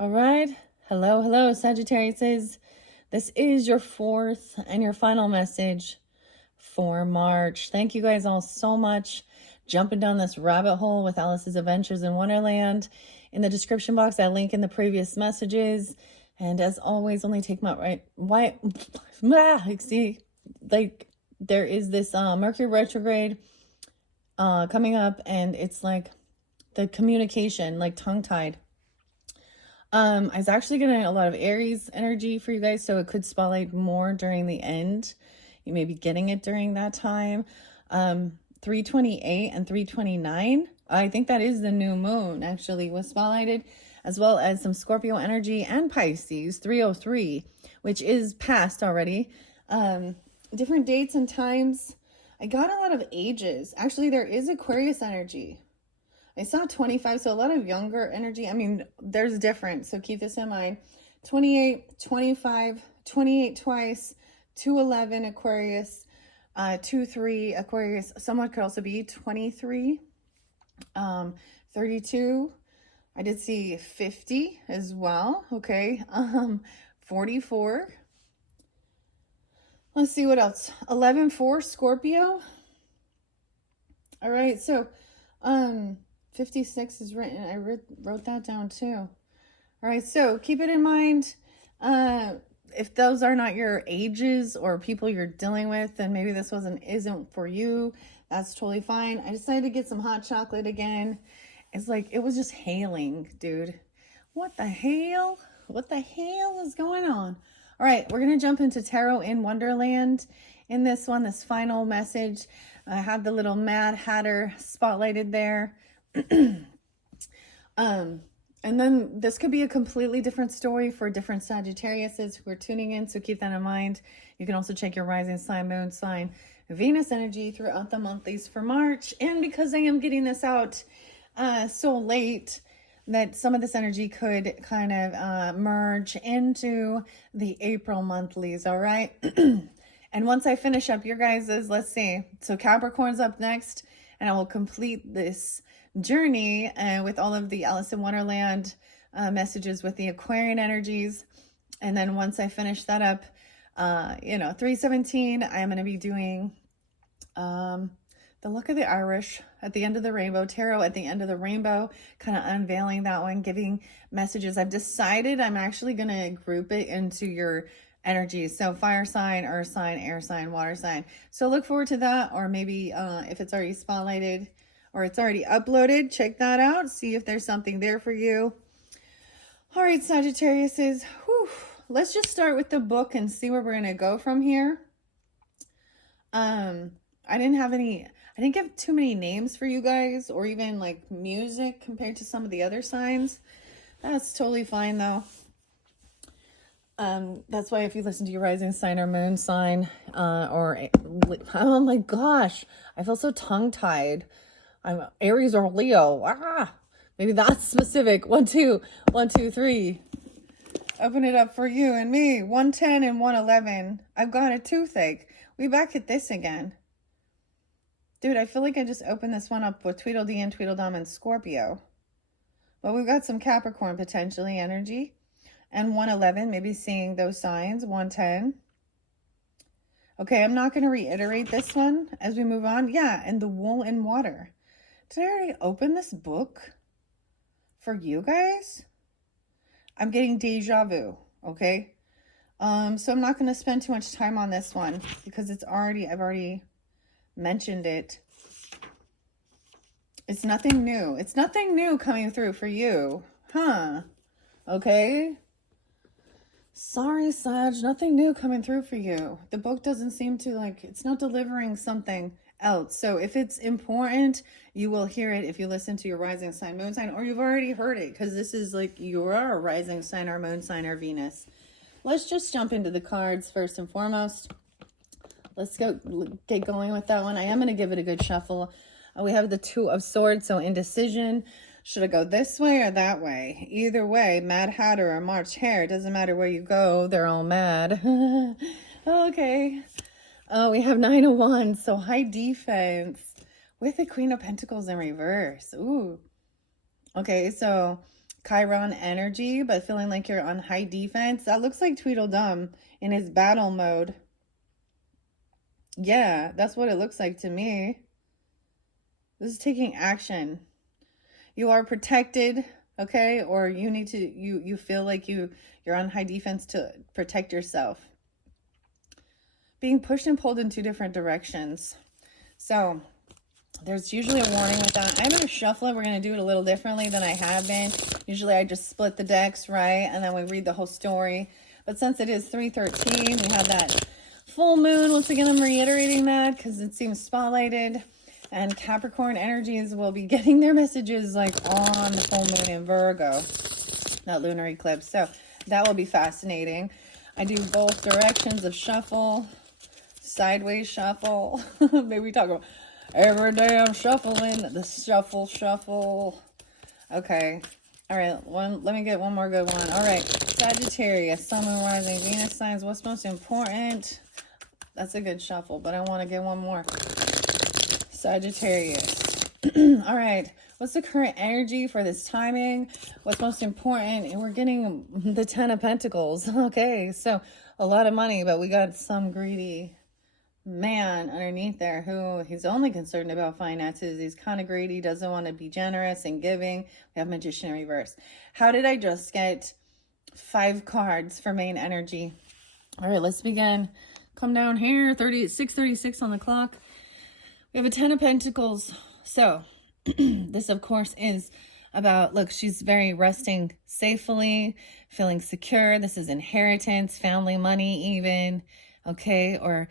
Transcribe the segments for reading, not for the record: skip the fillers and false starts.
All right. Hello, Sagittarius. This is your fourth and your final message for March. Thank you guys all so much. Jumping down this rabbit hole with Alice's Adventures in Wonderland. In the description box, I link in the previous messages. And as always, only take my see, like there is this Mercury retrograde coming up, and it's like the communication, like tongue-tied. I was actually getting a lot of Aries energy for you guys, so it could spotlight more during the end. You may be getting it during that time. 328 and 329. I think that is the new moon actually was spotlighted, as well as some Scorpio energy and Pisces 303, which is past already. Different dates and times. I got a lot of ages. Actually, there is Aquarius energy. I saw 25, so a lot of younger energy. I mean, there's difference, so keep this in mind. 28, 25, 28 twice, 211 Aquarius, 23 Aquarius. Someone could also be 23, 32. I did see 50 as well, okay. 44. Let's see what else. 11-4 Scorpio. All right, so 56 is written. I wrote that down too. All right, so keep it in mind. If those are not your ages or people you're dealing with, then maybe this isn't for you. That's totally fine. I decided to get some hot chocolate again. It's like it was just hailing, dude. What the hell? What the hell is going on? All right, we're gonna jump into Tarot in Wonderland. In this one, this final message, I have the little Mad Hatter spotlighted there. And then this could be a completely different story for different Sagittariuses who are tuning in, so keep that in mind. You can also check your rising sign, moon sign, Venus energy throughout the monthlies for March. And because I am getting this out so late, that some of this energy could kind of merge into the April monthlies, all right? And once I finish up your guys's, let's see. So Capricorn's up next, and I will complete this journey with all of the Alice in Wonderland messages with the Aquarian energies. And then once I finish that up, 317, I am going to be doing the Look of the Irish at the end of the rainbow, tarot at the end of the rainbow, kind of unveiling that one, giving messages. I've decided I'm actually going to group it into your energies. So fire sign, earth sign, air sign, water sign. So look forward to that. Or maybe if it's already spotlighted or it's already uploaded, check that out. See if there's something there for you. All right, Sagittariuses. Let's just start with the book and see where we're going to go from here. I didn't give too many names for you guys, or even like music compared to some of the other signs. That's totally fine though. That's why if you listen to your rising sign or moon sign, oh my gosh, I feel so tongue-tied. I'm Aries or Leo. Maybe that's specific. 1, 2, 1, 2, 3. Open it up for you and me. 110 and 111. I've got a toothache. We back at this again. Dude, I feel like I just opened this one up with Tweedledee and Tweedledum and Scorpio. But we've got some Capricorn potentially energy. And 111, maybe seeing those signs. 110. Okay, I'm not going to reiterate this one as we move on. Yeah, and the wool and water. Did I already open this book for you guys? I'm getting deja vu, okay? So I'm not going to spend too much time on this one because I've already mentioned it. It's nothing new. It's nothing new coming through for you. Huh? Okay. Sorry, Sag. Nothing new coming through for you. The book doesn't seem to it's not delivering something else. So if it's important, you will hear it if you listen to your rising sign, moon sign, or you've already heard it because this is like your rising sign or moon sign or Venus. Let's just jump into the cards first and foremost. Let's get going with that one. I am going to give it a good shuffle. We have the Two of Swords, so indecision. Should I go this way or that way? Either way, Mad Hatter or March Hare, it doesn't matter where you go, they're all mad. Okay. Oh, we have 9 of Wands, so high defense with the Queen of Pentacles in reverse. Ooh. Okay, so Chiron energy, but feeling like you're on high defense. That looks like Tweedledum in his battle mode. Yeah, that's what it looks like to me. This is taking action. You are protected, okay? Or you need to, you feel like you're on high defense to protect yourself. Being pushed and pulled in two different directions. So there's usually a warning with that. I'm going to shuffle it. We're going to do it a little differently than I have been. Usually I just split the decks, right? And then we read the whole story. But since it is 3/13, we have that full moon. Once again, I'm reiterating that because it seems spotlighted. And Capricorn energies will be getting their messages like on the full moon in Virgo. That lunar eclipse. So that will be fascinating. I do both directions of shuffle. Sideways shuffle. Maybe we talk about every day I'm shuffling. The shuffle. Okay. All right. Let me get one more good one. All right. Sagittarius, Sun, Moon, Rising, Venus signs. What's most important? That's a good shuffle, but I want to get one more. Sagittarius. All right. What's the current energy for this timing? What's most important? And we're getting the 10 of Pentacles. Okay. So a lot of money, but we got some greedy man underneath there who he's only concerned about finances. He's kind of greedy, doesn't want to be generous and giving. We have Magician in reverse. How did I just get 5 cards for main energy? All right, let's begin. Come down here, 6:36 on the clock. We have a 10 of Pentacles. So this, of course, is about, look, she's very resting safely, feeling secure. This is inheritance, family money even, okay? Or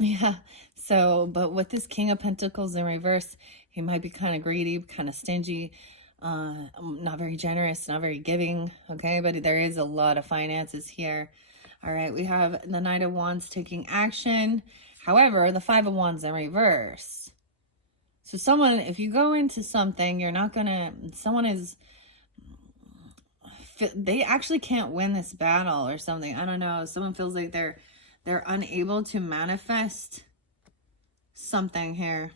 yeah, so, but with this King of Pentacles in reverse, he might be kind of greedy, kind of stingy, not very generous, not very giving, okay? But there is a lot of finances here. All right, we have the Knight of Wands taking action. However, the 5 of Wands in reverse. So someone, if you go into something, you're not gonna, someone is, they actually can't win this battle or something. I don't know. Someone feels like they're unable to manifest something here.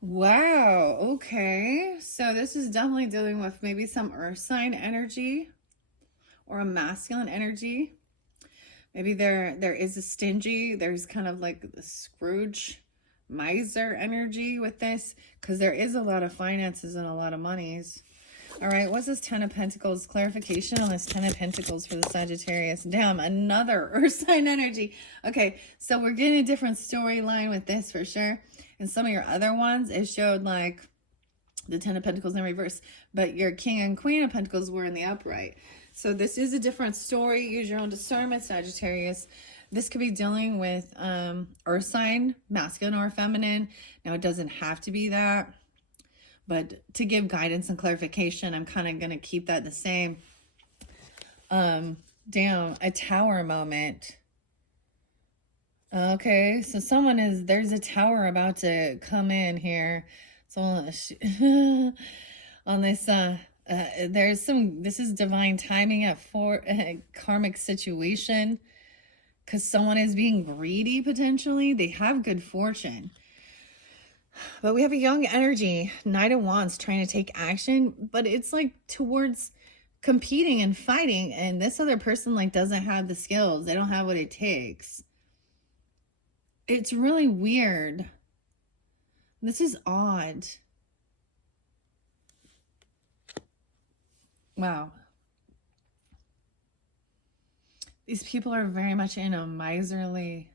Wow. Okay. So this is definitely dealing with maybe some earth sign energy or a masculine energy. Maybe there is a stingy, there's kind of like the Scrooge miser energy with this, because there is a lot of finances and a lot of monies. All right, what's this 10 of Pentacles? Clarification on this 10 of Pentacles for the Sagittarius. Damn, another earth sign energy. Okay, so we're getting a different storyline with this for sure. And some of your other ones, it showed like the 10 of Pentacles in reverse, but your King and Queen of Pentacles were in the upright. So this is a different story. Use your own discernment, Sagittarius. This could be dealing with earth sign, masculine or feminine. Now, it doesn't have to be that. But to give guidance and clarification, I'm kind of going to keep that the same. Damn, a tower moment. Okay, so there's a tower about to come in here. So on this, this is divine timing at karmic situation. Because someone is being greedy, potentially. They have good fortune. But we have a young energy, Knight of Wands, trying to take action. But it's like towards competing and fighting. And this other person like doesn't have the skills. They don't have what it takes. It's really weird. This is odd. Wow. These people are very much in a miserly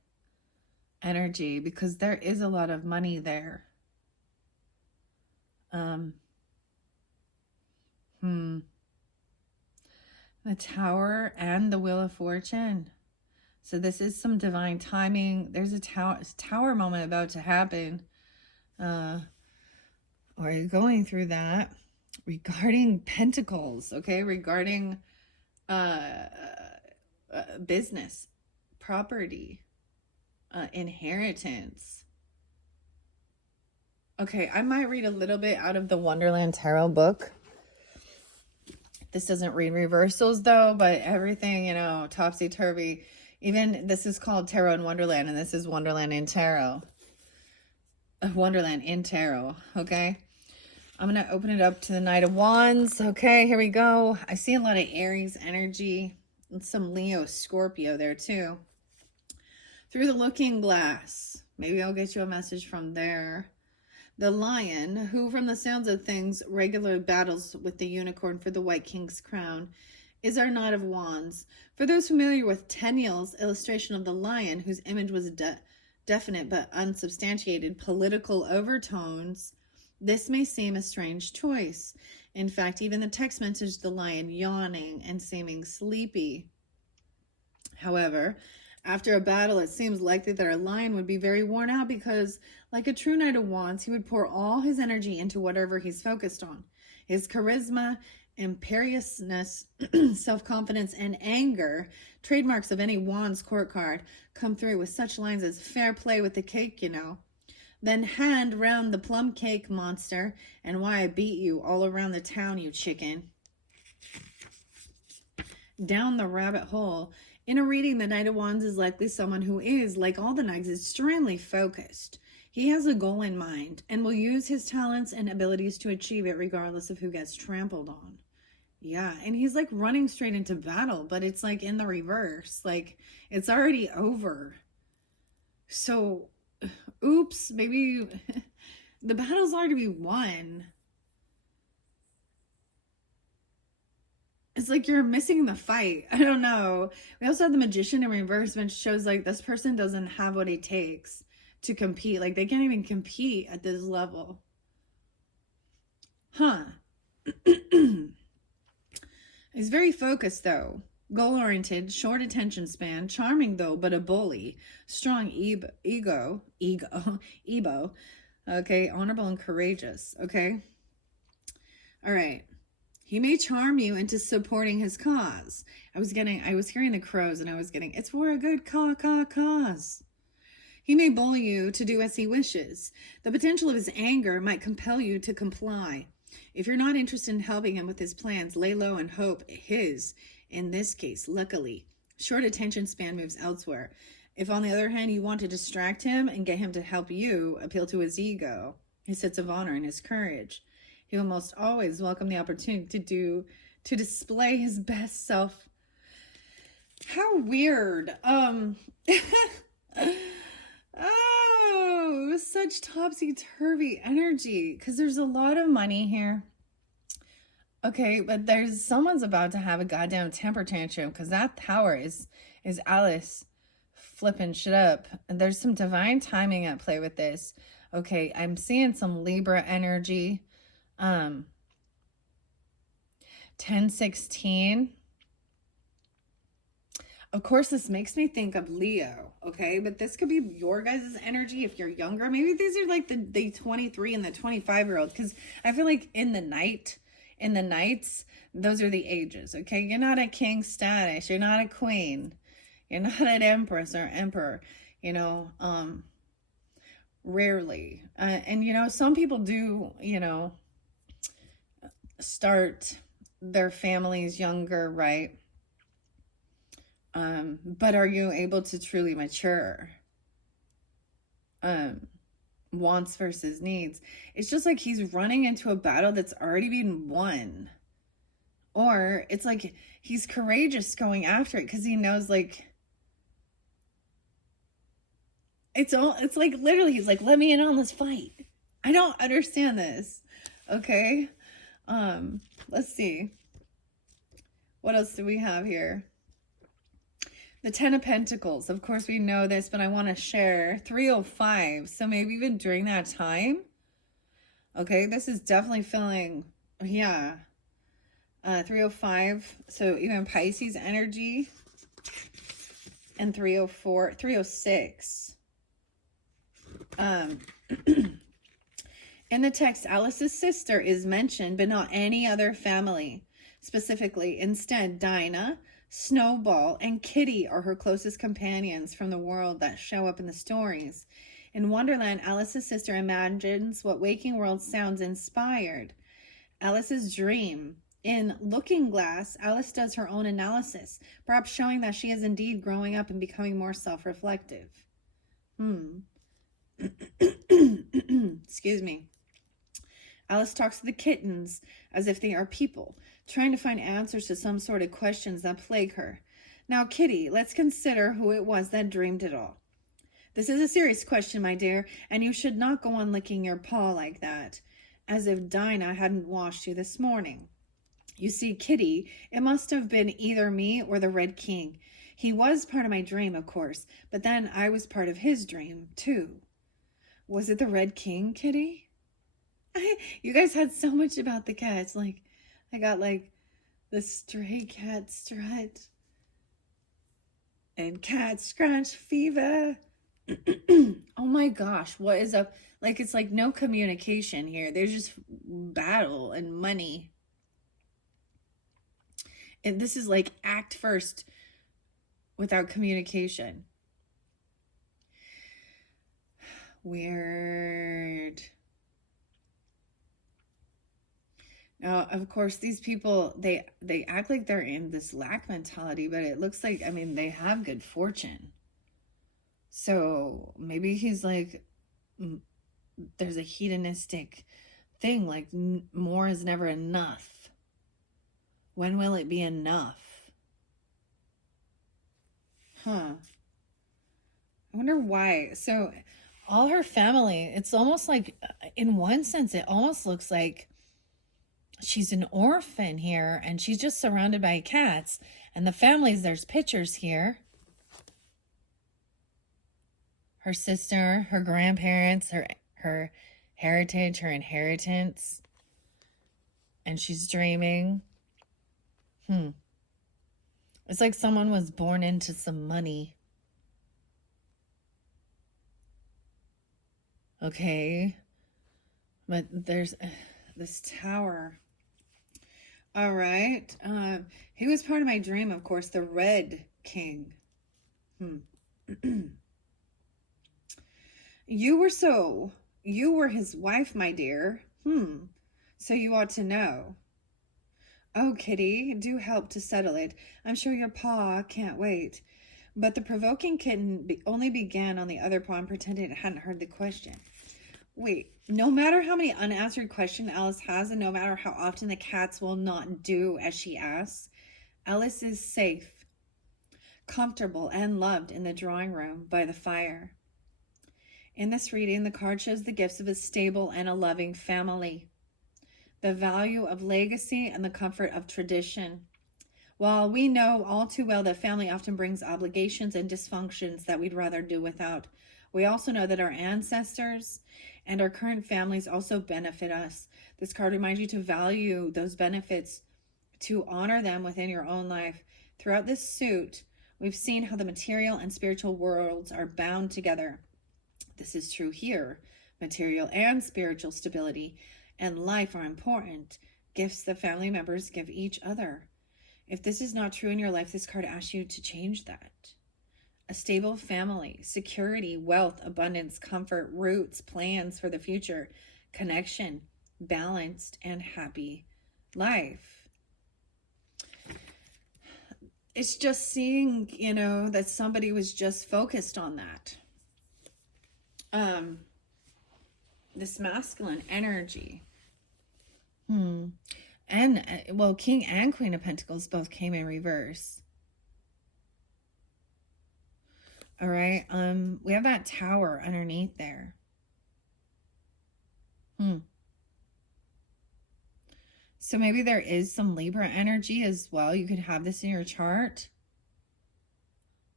energy because there is a lot of money there. The Tower and the Wheel of Fortune. So this is some divine timing. There's a tower moment about to happen. Or you're going through that. Regarding Pentacles, okay? Regarding business, property, inheritance. Okay, I might read a little bit out of the Wonderland Tarot book. This doesn't read reversals though, but everything, topsy-turvy. Even this is called Tarot in Wonderland, and this is Wonderland in Tarot. Wonderland in Tarot, okay? I'm going to open it up to the Knight of Wands. Okay, here we go. I see a lot of Aries energy and some Leo, Scorpio there too. Through the Looking Glass. Maybe I'll get you a message from there. The Lion, who from the sounds of things regularly battles with the Unicorn for the White King's crown, is our Knight of Wands. For those familiar with Tenniel's illustration of the lion, whose image was definite but unsubstantiated political overtones, this may seem a strange choice. In fact, even the text mentions the lion yawning and seeming sleepy. However, after a battle, it seems likely that our lion would be very worn out because, like a true Knight of Wands, he would pour all his energy into whatever he's focused on. His charisma, imperiousness, self-confidence, and anger, trademarks of any Wands court card, come through with such lines as fair play with the cake, you know. Then hand round the plum cake, monster, and why I beat you all around the town, you chicken. Down the rabbit hole. In a reading, the Knight of Wands is likely someone who is, like all the knights, extremely focused. He has a goal in mind and will use his talents and abilities to achieve it regardless of who gets trampled on. Yeah, and he's like running straight into battle, but it's like in the reverse. Like, it's already over. So, oops, maybe the battle's already won. It's like you're missing the fight. I don't know. We also have the Magician in reverse, which shows like this person doesn't have what it takes to compete. Like they can't even compete at this level. Huh. He's very focused though. Goal-oriented, short attention span, charming though, but a bully. Strong ego. Okay, honorable and courageous. Okay. All right. He may charm you into supporting his cause. I was hearing the crows and I was getting, it's for a good cause. He may bully you to do as he wishes. The potential of his anger might compel you to comply. If you're not interested in helping him with his plans, lay low and hope in this case, luckily, short attention span moves elsewhere. If on the other hand, you want to distract him and get him to help you, appeal to his ego, his sense of honor, and his courage, he will most always welcome the opportunity to display his best self. How weird. Oh, such topsy-turvy energy. Because there's a lot of money here. Okay, but someone's about to have a goddamn temper tantrum. Because that tower is Alice flipping shit up. And there's some divine timing at play with this. Okay, I'm seeing some Libra energy. 1016. Of course, this makes me think of Leo, okay? But this could be your guys' energy if you're younger. Maybe these are like the 23 and the 25-year-olds, because I feel like in the nights, those are the ages, okay? You're not a king status. You're not a queen. You're not an empress or emperor, you know, rarely. And, you know, some people do, you know, start their families younger, right? But are you able to truly mature? Wants versus needs. It's just like he's running into a battle that's already been won. Or it's like he's courageous going after it because he knows, like, it's like literally he's like, let me in on this fight. I don't understand this. Okay. Let's see. What else do we have here? The 10 of Pentacles. Of course, we know this, but I want to share 305. So maybe even during that time. Okay, this is definitely feeling, yeah. 305. So even Pisces energy. And 304, 306. In the text, Alice's sister is mentioned, but not any other family specifically. Instead, Dinah, Snowball, and Kitty are her closest companions from the world that show up in the stories. In Wonderland, Alice's sister imagines what waking world sounds inspired. Alice's dream. In Looking Glass, Alice does her own analysis, perhaps showing that she is indeed growing up and becoming more self-reflective. Excuse me. Alice talks to the kittens as if they are people, trying to find answers to some sort of questions that plague her. Now, Kitty, let's consider who it was that dreamed it all. This is a serious question, my dear, and you should not go on licking your paw like that, as if Dinah hadn't washed you this morning. You see, Kitty, it must have been either me or the Red King. He was part of my dream, of course, but then I was part of his dream, too. Was it the Red King, Kitty? You guys had so much about the cats. Like, I got like the stray cat strut and cat scratch fever. Oh my gosh, what is up? Like, it's like no communication here. There's just battle and money. And this is like act first without communication. Weird. Now, of course, these people, they act like they're in this lack mentality, but it looks like, I mean, they have good fortune. So maybe he's like, there's a hedonistic thing, like more is never enough. When will it be enough? Huh. I wonder why. So all her family, it's almost like, in one sense, it almost looks like she's an orphan here and she's just surrounded by cats. And the families, there's pictures here. Her sister, her grandparents, her heritage, her inheritance. And she's dreaming. It's like someone was born into some money. Okay. But there's this tower. All right. He was part of my dream, of course, the Red King. You were his wife, my dear. So you ought to know. Oh, Kitty, do help to settle it. I'm sure your paw can't wait. But the provoking kitten only began on the other paw and pretended it hadn't heard the question. Wait, no matter how many unanswered questions Alice has, and no matter how often the cats will not do as she asks, Alice is safe, comfortable, and loved in the drawing room by the fire. In this reading, the card shows the gifts of a stable and a loving family, the value of legacy, and the comfort of tradition. While we know all too well that family often brings obligations and dysfunctions that we'd rather do without, we also know that our ancestors and our current families also benefit us. This card reminds you to value those benefits, to honor them within your own life. Throughout this suit, we've seen how the material and spiritual worlds are bound together. This is true here. Material and spiritual stability and life are important, gifts that family members give each other. If this is not true in your life, this card asks you to change that. A stable family, security, wealth, abundance, comfort, roots, plans for the future, connection, balanced and happy life. It's just seeing, that somebody was just focused on that. This masculine energy. And, King and Queen of Pentacles both came in reverse. All right. We have that tower underneath there. So maybe there is some Libra energy as well. You could have this in your chart.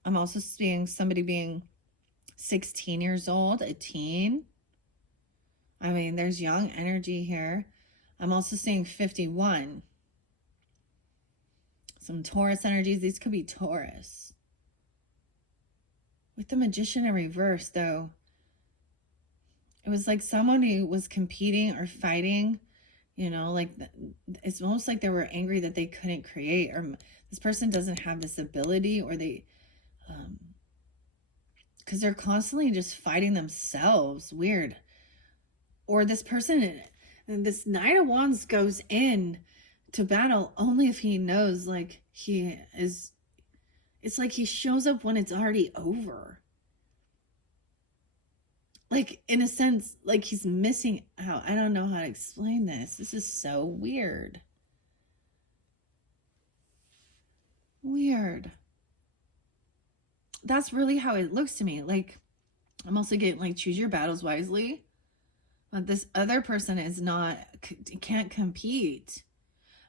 I'm also seeing somebody being 16 years old, a teen. I mean, there's young energy here. I'm also seeing 51. Some Taurus energies. These could be Taurus. With the Magician in reverse, though, it was like someone who was competing or fighting, like it's almost like they were angry that they couldn't create, or this person doesn't have this ability, or they, because they're constantly just fighting themselves. Weird. Or this person, this Knight of Wands goes in to battle only if he knows, like, he is, it's like he shows up when it's already over. like, in a sense, like he's missing out. I don't know how to explain this. This is so weird. Weird. That's really how it looks to me. Like, I'm also getting like, choose your battles wisely. But this other person is not, can't compete.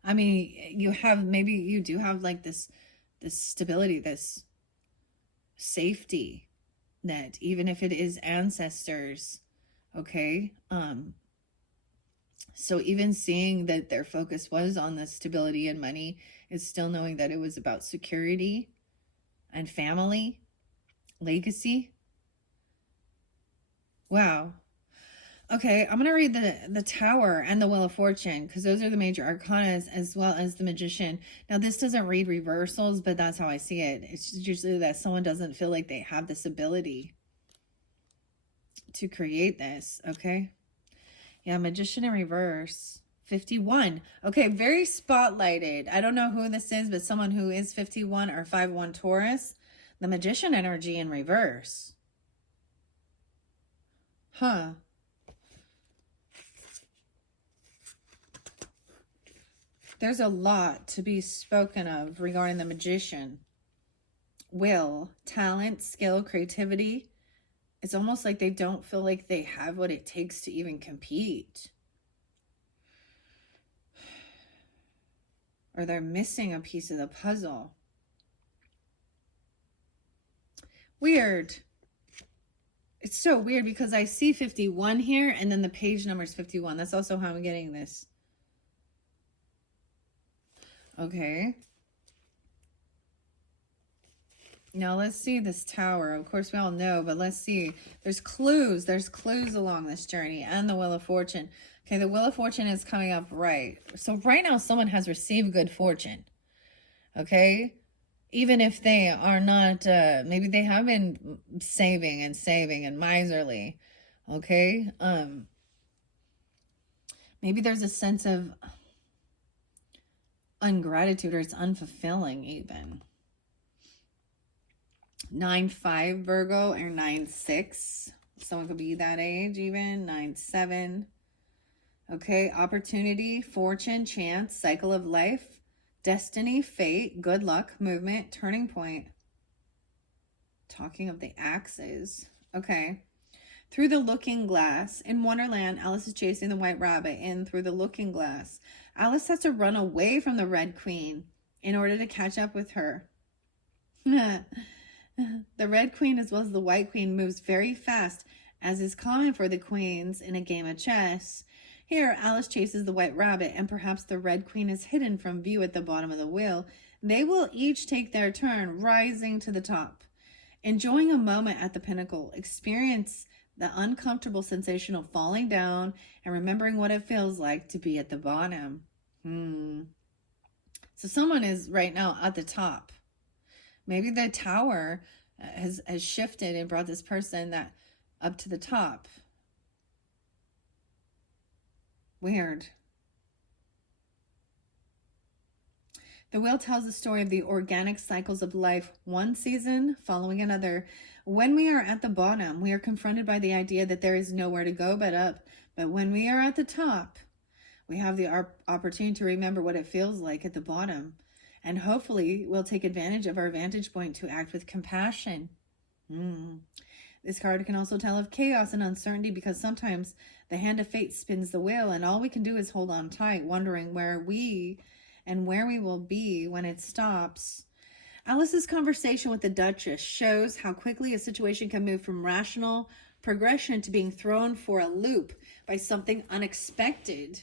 I mean, you have, maybe you do have like this stability, this safety net, even if it is ancestors. Okay. So even seeing that their focus was on the stability and money is still knowing that it was about security and family, legacy. Wow. Okay, I'm going to read the Tower and the Wheel of Fortune, because those are the major arcanas, as well as the Magician. Now, this doesn't read reversals, but that's how I see it. It's usually that someone doesn't feel like they have this ability to create this, okay? Yeah, Magician in reverse. 51. Okay, very spotlighted. I don't know who this is, but someone who is 51 or 5-1 Taurus. The Magician energy in reverse. Huh. There's a lot to be spoken of regarding the Magician. Will, talent, skill, creativity. It's almost like they don't feel like they have what it takes to even compete. Or they're missing a piece of the puzzle. Weird. It's so weird because I see 51 here and then the page number is 51. That's also how I'm getting this. Okay. Now let's see this Tower. Of course, we all know, but let's see. There's clues. There's clues along this journey, and the Wheel of Fortune. Okay, the Wheel of Fortune is coming up right. So right now, someone has received good fortune. Okay? Even if they are not, maybe they have been saving and miserly. Okay? Maybe there's a sense of ungratitude, or it's unfulfilling even. 9-5 Virgo, or 9-6. Someone could be that age even. 9-7. Okay, opportunity, fortune, chance, cycle of life, destiny, fate, good luck, movement, turning point. Talking of the axes. Okay. Through the looking glass. In Wonderland, Alice is chasing the white rabbit in Through the Looking Glass. Alice has to run away from the Red Queen in order to catch up with her. The Red Queen, as well as the White Queen, moves very fast, as is common for the queens in a game of chess. Here, Alice chases the White Rabbit, and perhaps the Red Queen is hidden from view at the bottom of the wheel. They will each take their turn, rising to the top. Enjoying a moment at the pinnacle, experience the uncomfortable sensation of falling down and remembering what it feels like to be at the bottom. So someone is right now at the top. Maybe the Tower has shifted and brought this person that up to the top. Weird. The wheel tells the story of the organic cycles of life, one season following another. When we are at the bottom, we are confronted by the idea that there is nowhere to go but up. But when we are at the top, we have the opportunity to remember what it feels like at the bottom. And hopefully we'll take advantage of our vantage point to act with compassion. This card can also tell of chaos and uncertainty, because sometimes the hand of fate spins the wheel and all we can do is hold on tight, wondering where we will be when it stops. Alice's conversation with the Duchess shows how quickly a situation can move from rational progression to being thrown for a loop by something unexpected.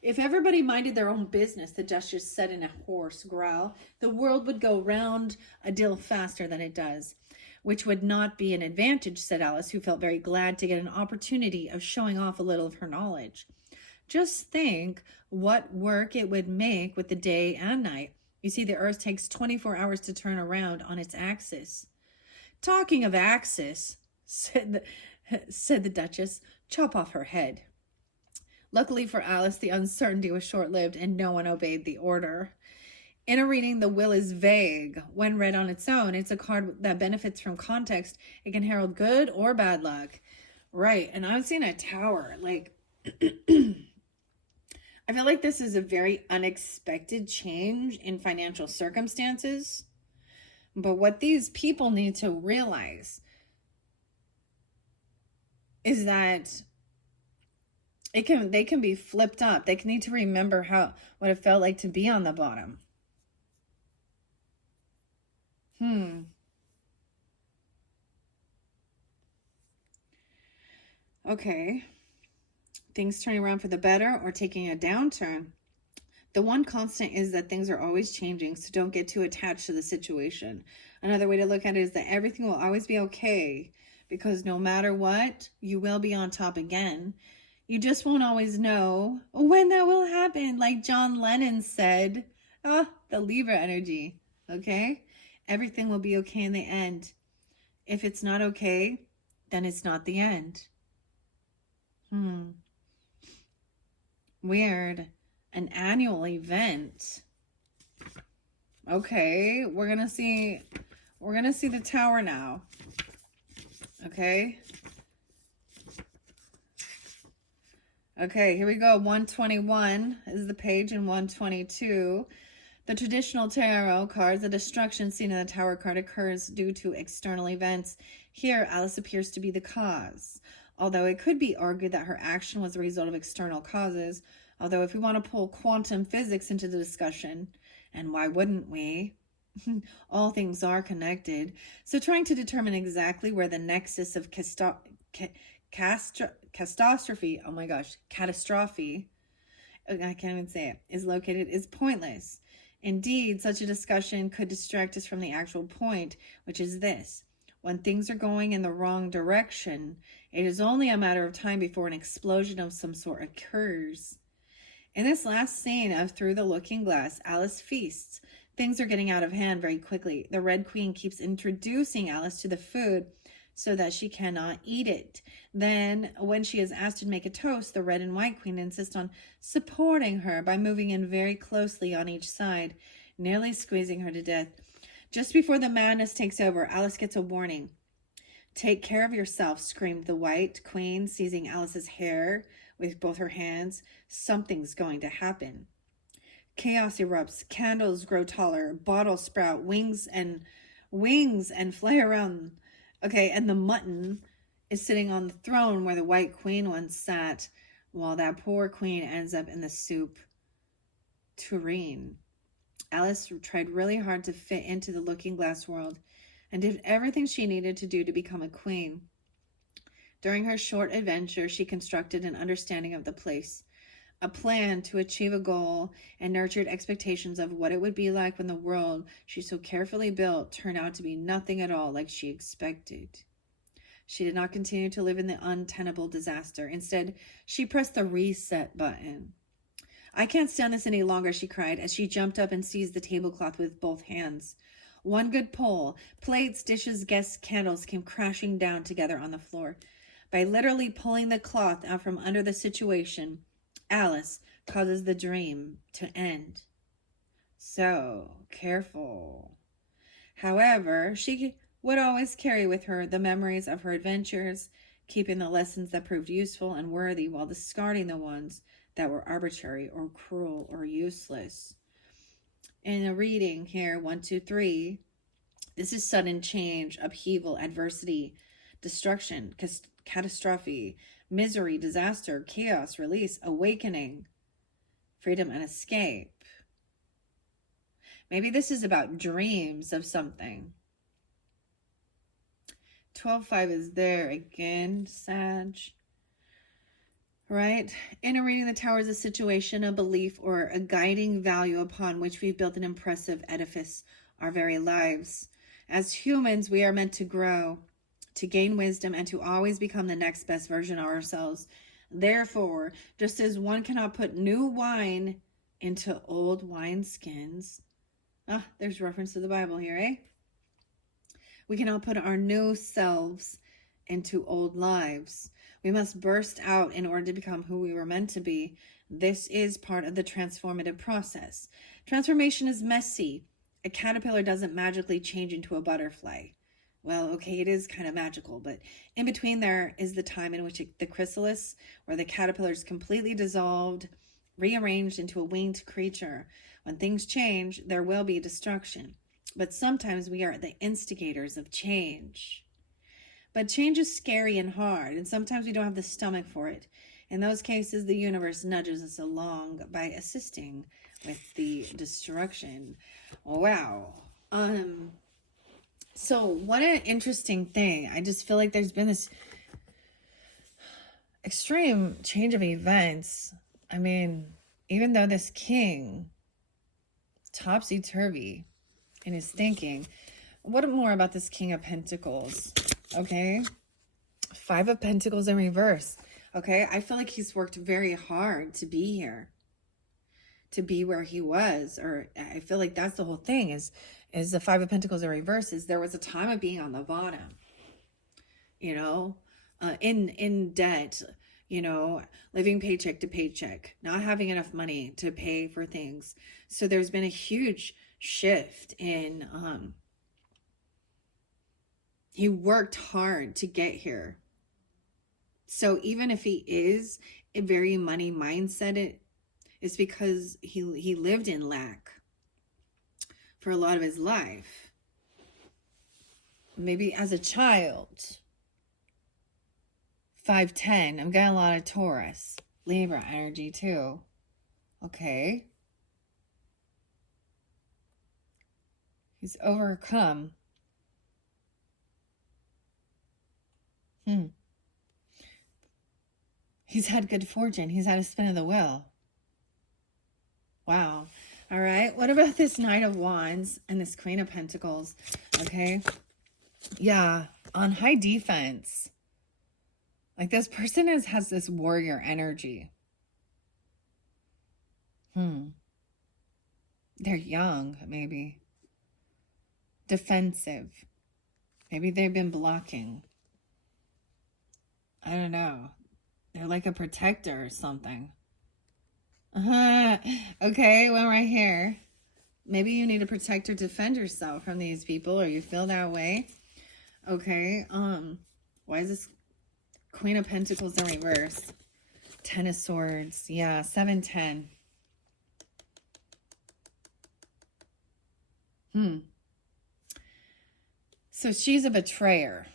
If everybody minded their own business, the Duchess said in a hoarse growl, the world would go round a deal faster than it does, which would not be an advantage, said Alice, who felt very glad to get an opportunity of showing off a little of her knowledge. Just think what work it would make with the day and night. You see, the Earth takes 24 hours to turn around on its axis. Talking of axis, said the Duchess, chop off her head. Luckily for Alice, the uncertainty was short-lived and no one obeyed the order. In a reading, the will is vague. When read on its own, it's a card that benefits from context. It can herald good or bad luck. Right. And I'm seeing a tower. Like, I feel like this is a very unexpected change in financial circumstances. But what these people need to realize is that they can be flipped up. They need to remember what it felt like to be on the bottom. Okay. Things turning around for the better or taking a downturn. The one constant is that things are always changing, so don't get too attached to the situation. Another way to look at it is that everything will always be okay, because no matter what, you will be on top again. You just won't always know when that will happen. Like John Lennon said, the Libra energy, okay? Everything will be okay in the end. If it's not okay, then it's not the end. Weird. An annual event. Okay, we're gonna see the tower now. Okay. Okay, here we go. 121 is the page, and 122. The traditional tarot cards, the destruction seen in the tower card occurs due to external events. Here, Alice appears to be the cause. Although it could be argued that her action was a result of external causes. Although if we want to pull quantum physics into the discussion, and why wouldn't we? All things are connected. So trying to determine exactly where the nexus of catastrophe, oh my gosh, catastrophe, I can't even say it, is located is pointless. Indeed, such a discussion could distract us from the actual point, which is this. When things are going in the wrong direction, it is only a matter of time before an explosion of some sort occurs. In this last scene of Through the Looking Glass, Alice feasts. Things are getting out of hand very quickly. The Red Queen keeps introducing Alice to the food so that she cannot eat it. Then, when she is asked to make a toast, the Red and White Queen insist on supporting her by moving in very closely on each side, nearly squeezing her to death. Just before the madness takes over, Alice gets a warning. Take care of yourself, screamed the White Queen, seizing Alice's hair with both her hands. Something's going to happen. Chaos erupts, candles grow taller, bottles sprout, wings and fly around. Okay, and the mutton is sitting on the throne where the White Queen once sat, while that poor queen ends up in the soup tureen. Alice tried really hard to fit into the Looking Glass world and did everything she needed to do to become a queen. During her short adventure, she constructed an understanding of the place, a plan to achieve a goal, and nurtured expectations of what it would be like when the world she so carefully built turned out to be nothing at all like she expected. She did not continue to live in the untenable disaster. Instead, she pressed the reset button. I can't stand this any longer, she cried as she jumped up and seized the tablecloth with both hands. One good pull, plates, dishes, guests, candles came crashing down together on the floor. By literally pulling the cloth out from under the situation, Alice causes the dream to end. So careful. However, she would always carry with her the memories of her adventures, keeping the lessons that proved useful and worthy while discarding the ones that were arbitrary or cruel or useless. In a reading here, 1, 2, 3, this is sudden change, upheaval, adversity, destruction, catastrophe, misery, disaster, chaos, release, awakening, freedom, and escape. Maybe this is about dreams of something. 12-5 is there again, Sag. Right? In a reading, the tower is a situation, a belief, or a guiding value upon which we've built an impressive edifice, our very lives. As humans, we are meant to grow, to gain wisdom, and to always become the next best version of ourselves. Therefore, just as one cannot put new wine into old wineskins, there's reference to the Bible here, eh? We cannot put our new selves into old lives. We must burst out in order to become who we were meant to be. This is part of the transformative process. Transformation is messy. A caterpillar doesn't magically change into a butterfly. well, okay, it is kind of magical, but in between there is the time in which the chrysalis, where the caterpillar is completely dissolved, rearranged into a winged creature. When things change, there will be destruction. But sometimes we are the instigators of change. But change is scary and hard, and sometimes we don't have the stomach for it. In those cases, the universe nudges us along by assisting with the destruction. Wow. So what an interesting thing. I just feel like there's been this extreme change of events. I mean, even though this king, topsy-turvy in his thinking, what more about this King of Pentacles? Okay. 5 of Pentacles in reverse. Okay. I feel like he's worked very hard to be here, to be where he was. Or I feel like that's the whole thing is the 5 of Pentacles in reverse is there was a time of being on the bottom, you know, in debt, you know, living paycheck to paycheck, not having enough money to pay for things. So there's been a huge shift in, he worked hard to get here. So even if he is a very money mindset, it's because he lived in lack for a lot of his life. Maybe as a child. 5-10. I'm getting a lot of Taurus. Libra energy too. Okay. He's overcome. He's had good fortune. He's had a spin of the wheel. Wow. All right. What about this Knight of Wands and this Queen of Pentacles? Okay. Yeah. On high defense. Like this person has this warrior energy. They're young, maybe. Defensive. Maybe they've been blocking. I don't know. They're like a protector or something. Okay, well, right here. Maybe you need to protect or defend yourself from these people, or you feel that way. Okay, why is this Queen of Pentacles in reverse? 10 of Swords. Yeah, 7-10. So she's a betrayer.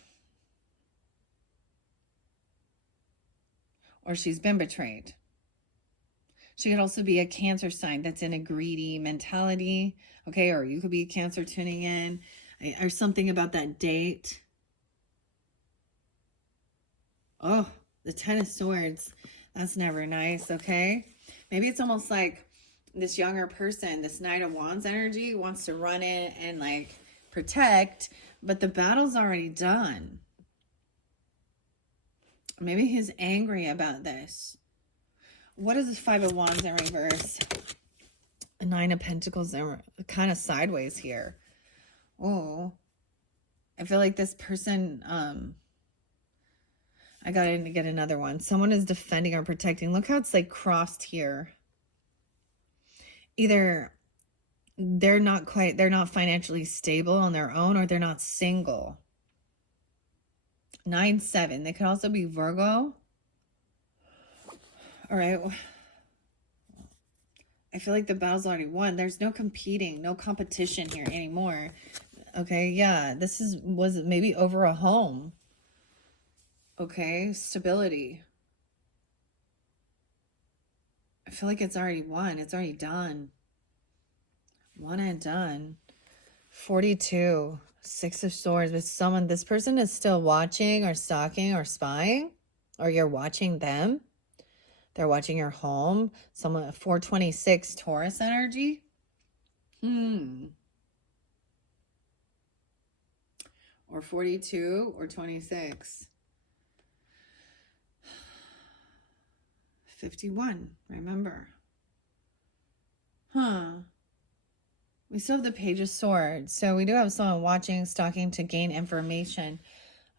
Or she's been betrayed. She could also be a Cancer sign that's in a greedy mentality. Okay, or you could be a Cancer tuning in. Or something about that date. Oh, the 10 of Swords. That's never nice, okay? Maybe it's almost like this younger person, this Knight of Wands energy, wants to run in and like protect, but the battle's already done. Maybe he's angry about this. What is this 5 of Wands in reverse? A 9 of Pentacles in kind of sideways here. Oh, I feel like this person, I gotta get another one. Someone is defending or protecting. Look how it's like crossed here. Either they're not financially stable on their own, or they're not single. 9-7. They could also be Virgo. All right. I feel like the battle's already won. There's no competing, no competition here anymore. Okay, yeah. This was maybe over a home. Okay, stability. I feel like it's already won. It's already done. One and done. 42. 6 of Swords with someone. This person is still watching or stalking or spying, or you're watching them. They're watching your home. Someone, 426 Taurus energy. Or 42 or 26. 51, remember. We still have the Page of Swords. So we do have someone watching, stalking to gain information.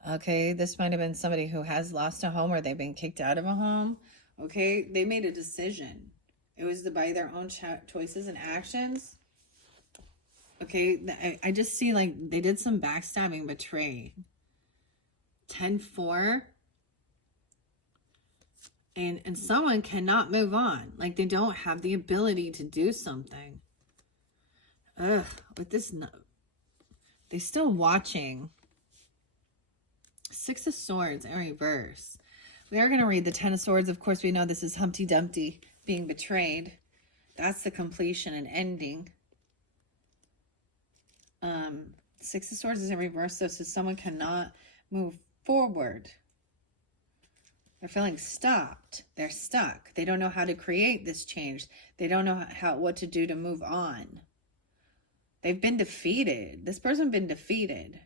Okay, this might have been somebody who has lost a home or they've been kicked out of a home. Okay, they made a decision. It was by their own choices and actions. Okay, I just see like they did some backstabbing, betray. 10-4. And someone cannot move on. Like they don't have the ability to do something. Ugh, with this, they still watching. 6 of Swords in reverse. We are going to read the 10 of Swords. Of course, we know this is Humpty Dumpty being betrayed. That's the completion and ending. 6 of Swords is in reverse, so someone cannot move forward. They're feeling stopped. They're stuck. They don't know how to create this change. They don't know what to do to move on. They've been defeated. This person's been defeated.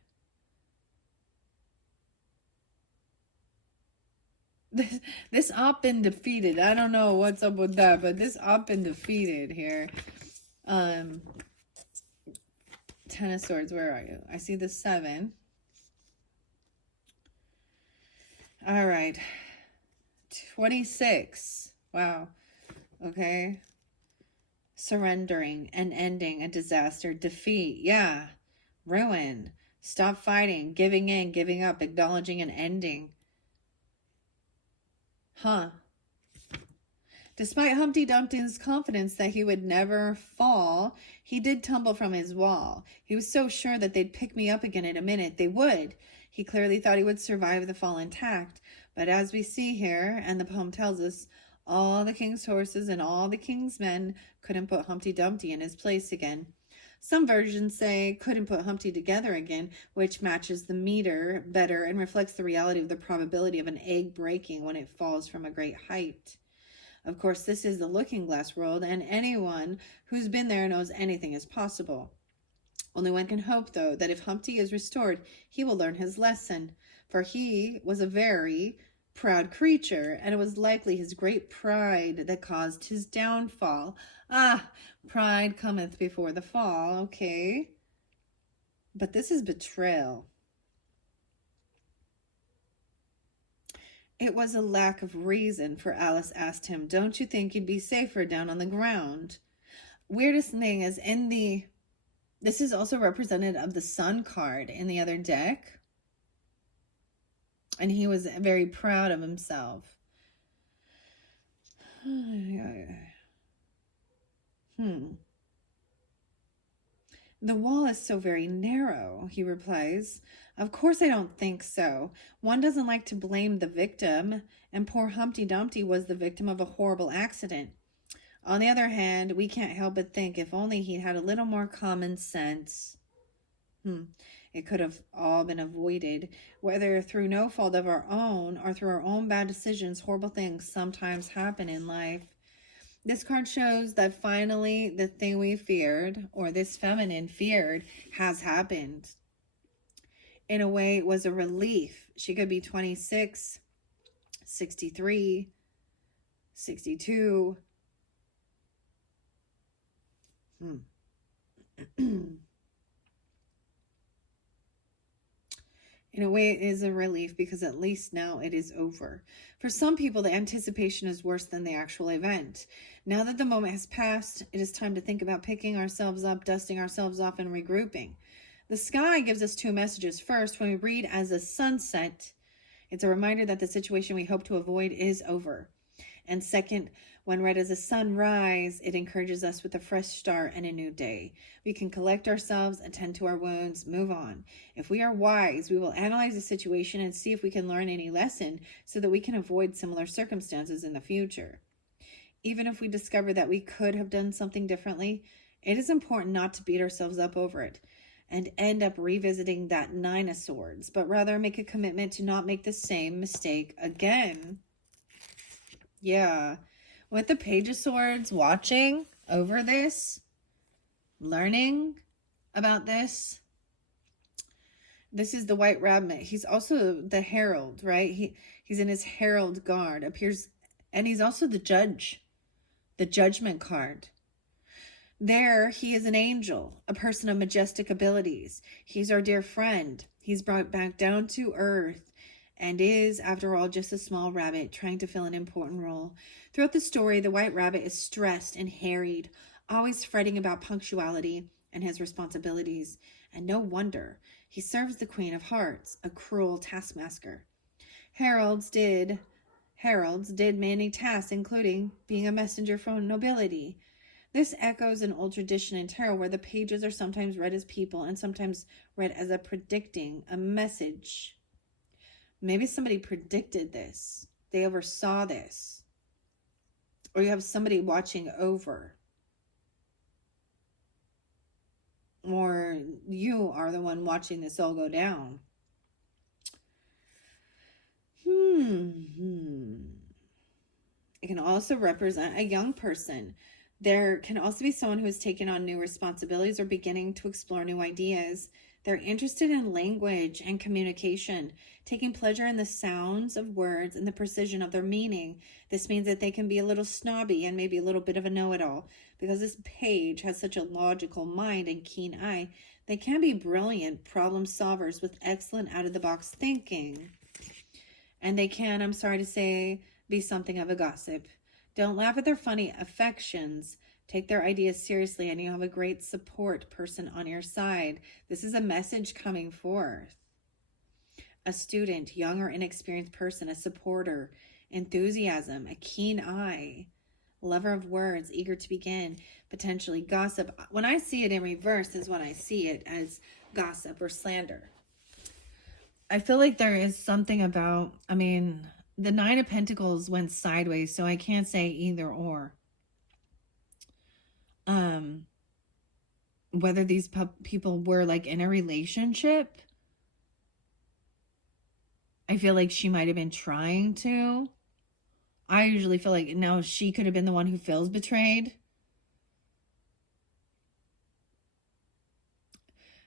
This op been defeated. I don't know what's up with that, but this op been defeated here. 10 of Swords, where are you? I see the 7. All right. 26. Wow. Okay. Surrendering and ending a disaster. Defeat. Yeah. Ruin. Stop fighting. Giving in. Giving up. Acknowledging and ending. Huh. Despite Humpty Dumpty's confidence that he would never fall, he did tumble from his wall. He was so sure that they'd pick me up again in a minute. They would. He clearly thought he would survive the fall intact. But as we see here, and the poem tells us, all the king's horses and all the king's men couldn't put Humpty Dumpty in his place again. Some versions say couldn't put Humpty together again, which matches the meter better and reflects the reality of the probability of an egg breaking when it falls from a great height. Of course, this is the looking glass world, and anyone who's been there knows anything is possible. Only one can hope, though, that if Humpty is restored, he will learn his lesson, for he was a very proud creature, and it was likely his great pride that caused his downfall. Ah, pride cometh before the fall, okay. But this is betrayal. It was a lack of reason, for Alice asked him, don't you think you'd be safer down on the ground? Weirdest thing is this is also representative of the Sun card in the other deck. And he was very proud of himself. The wall is so very narrow, he replies. Of course I don't think so. One doesn't like to blame the victim, and poor Humpty Dumpty was the victim of a horrible accident. On the other hand, we can't help but think if only he'd had a little more common sense. It could have all been avoided, whether through no fault of our own or through our own bad decisions. Horrible things sometimes happen in life. This card shows that finally the thing we feared, or this feminine feared, has happened. In a way, it was a relief. She could be 26, 63, 62. In a way, it is a relief because at least now it is over. For some people, the anticipation is worse than the actual event. Now that the moment has passed, it is time to think about picking ourselves up, dusting ourselves off, and regrouping. The sky gives us 2 messages. First, when we read as a sunset, it's a reminder that the situation we hope to avoid is over. And second, when read as a sunrise, it encourages us with a fresh start and a new day. We can collect ourselves, attend to our wounds, move on. If we are wise, we will analyze the situation and see if we can learn any lesson so that we can avoid similar circumstances in the future. Even if we discover that we could have done something differently, it is important not to beat ourselves up over it and end up revisiting that 9 of Swords, but rather make a commitment to not make the same mistake again. Yeah. With the Page of Swords watching over this, learning about this. This is the White Rabbit. He's also the Herald, right? He's in his Herald guard, appears, and he's also the Judge, the Judgment card. There, he is an angel, a person of majestic abilities. He's our dear friend. He's brought back down to earth and is, after all, just a small rabbit trying to fill an important role. Throughout the story, the White Rabbit is stressed and harried, always fretting about punctuality, and his responsibilities, and no wonder he serves the Queen of Hearts, a cruel taskmaster. Heralds did many tasks, including being a messenger from nobility. This echoes an old tradition in tarot where the pages are sometimes read as people and sometimes read as predicting a message. Maybe somebody predicted this. They oversaw this. Or you have somebody watching over. Or you are the one watching this all go down. It can also represent a young person. There can also be someone who is taking on new responsibilities or beginning to explore new ideas. They're interested in language and communication, taking pleasure in the sounds of words and the precision of their meaning. This means that they can be a little snobby and maybe a little bit of a know-it-all. Because this page has such a logical mind and keen eye, they can be brilliant problem solvers with excellent out-of-the-box thinking. And they can, I'm sorry to say, be something of a gossip. Don't laugh at their funny affections. Take their ideas seriously, and you have a great support person on your side. This is a message coming forth. A student, young or inexperienced person, a supporter, enthusiasm, a keen eye, lover of words, eager to begin, potentially gossip. When I see it in reverse is when I see it as gossip or slander. I feel like there is something about, the Nine of Pentacles went sideways, so I can't say either or. Whether these people were like in a relationship, I feel like she might have been trying to. I usually feel like now she could have been the one who feels betrayed.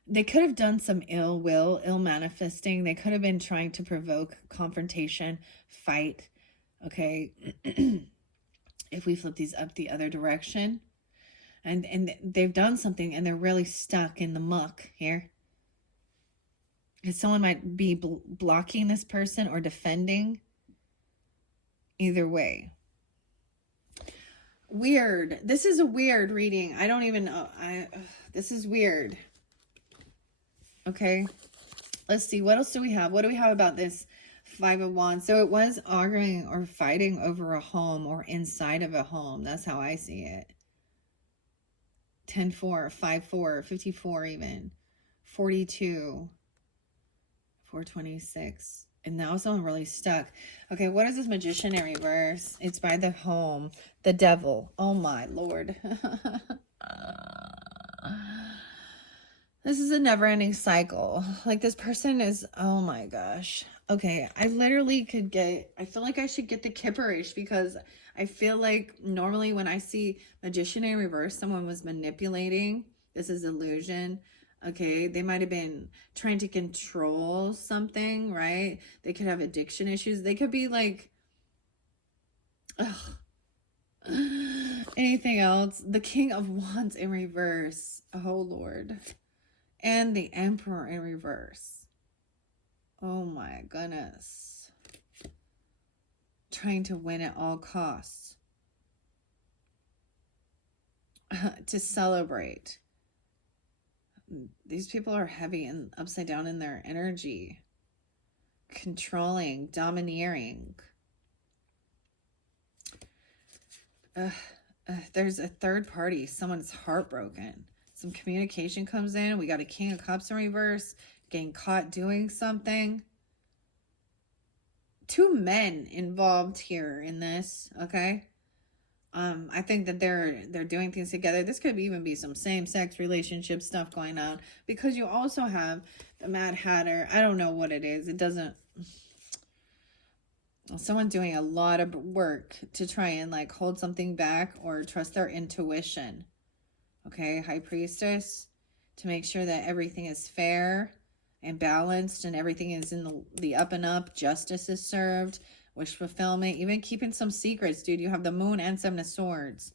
They could have done some ill manifesting. They could have been trying to provoke confrontation, fight. Okay. If we flip these up the other direction. And they've done something and they're really stuck in the muck here. Because someone might be blocking this person or defending. Either way. Weird. This is a weird reading. I don't even know. This is weird. Okay. Let's see. What else do we have? What do we have about this Five of Wands? So it was arguing or fighting over a home or inside of a home. That's how I see it. 10-4, 5-4, 54 even, 42, 426. And now someone really stuck. Okay, what is this Magician in reverse? It's by the home, the devil. Oh my Lord. This is a never-ending cycle. Like this person is, oh my gosh. Okay, I literally could get, I feel like I should get the Kipperish because I feel like normally when I see Magician in reverse, someone was manipulating. This is illusion. Okay, they might have been trying to control something, right? They could have addiction issues. They could be like, anything else. The King of Wands in reverse. Oh Lord. And the Emperor in reverse. Oh my goodness. Trying to win at all costs. To celebrate. These people are heavy and upside down in their energy. Controlling, domineering. There's a third party. Someone's heartbroken. Some communication comes in. We got a King of Cups in reverse. Getting caught doing something. Two men involved here in this, okay? I think that they're doing things together. This could even be some same-sex relationship stuff going on. Because you also have the Mad Hatter. I don't know what it is. It doesn't... Someone doing a lot of work to try and like hold something back or trust their intuition. Okay, High Priestess, to make sure that everything is fair and balanced and everything is in the up and up. Justice is served. Wish fulfillment. Even keeping some secrets, dude. You have the Moon and Seven of Swords.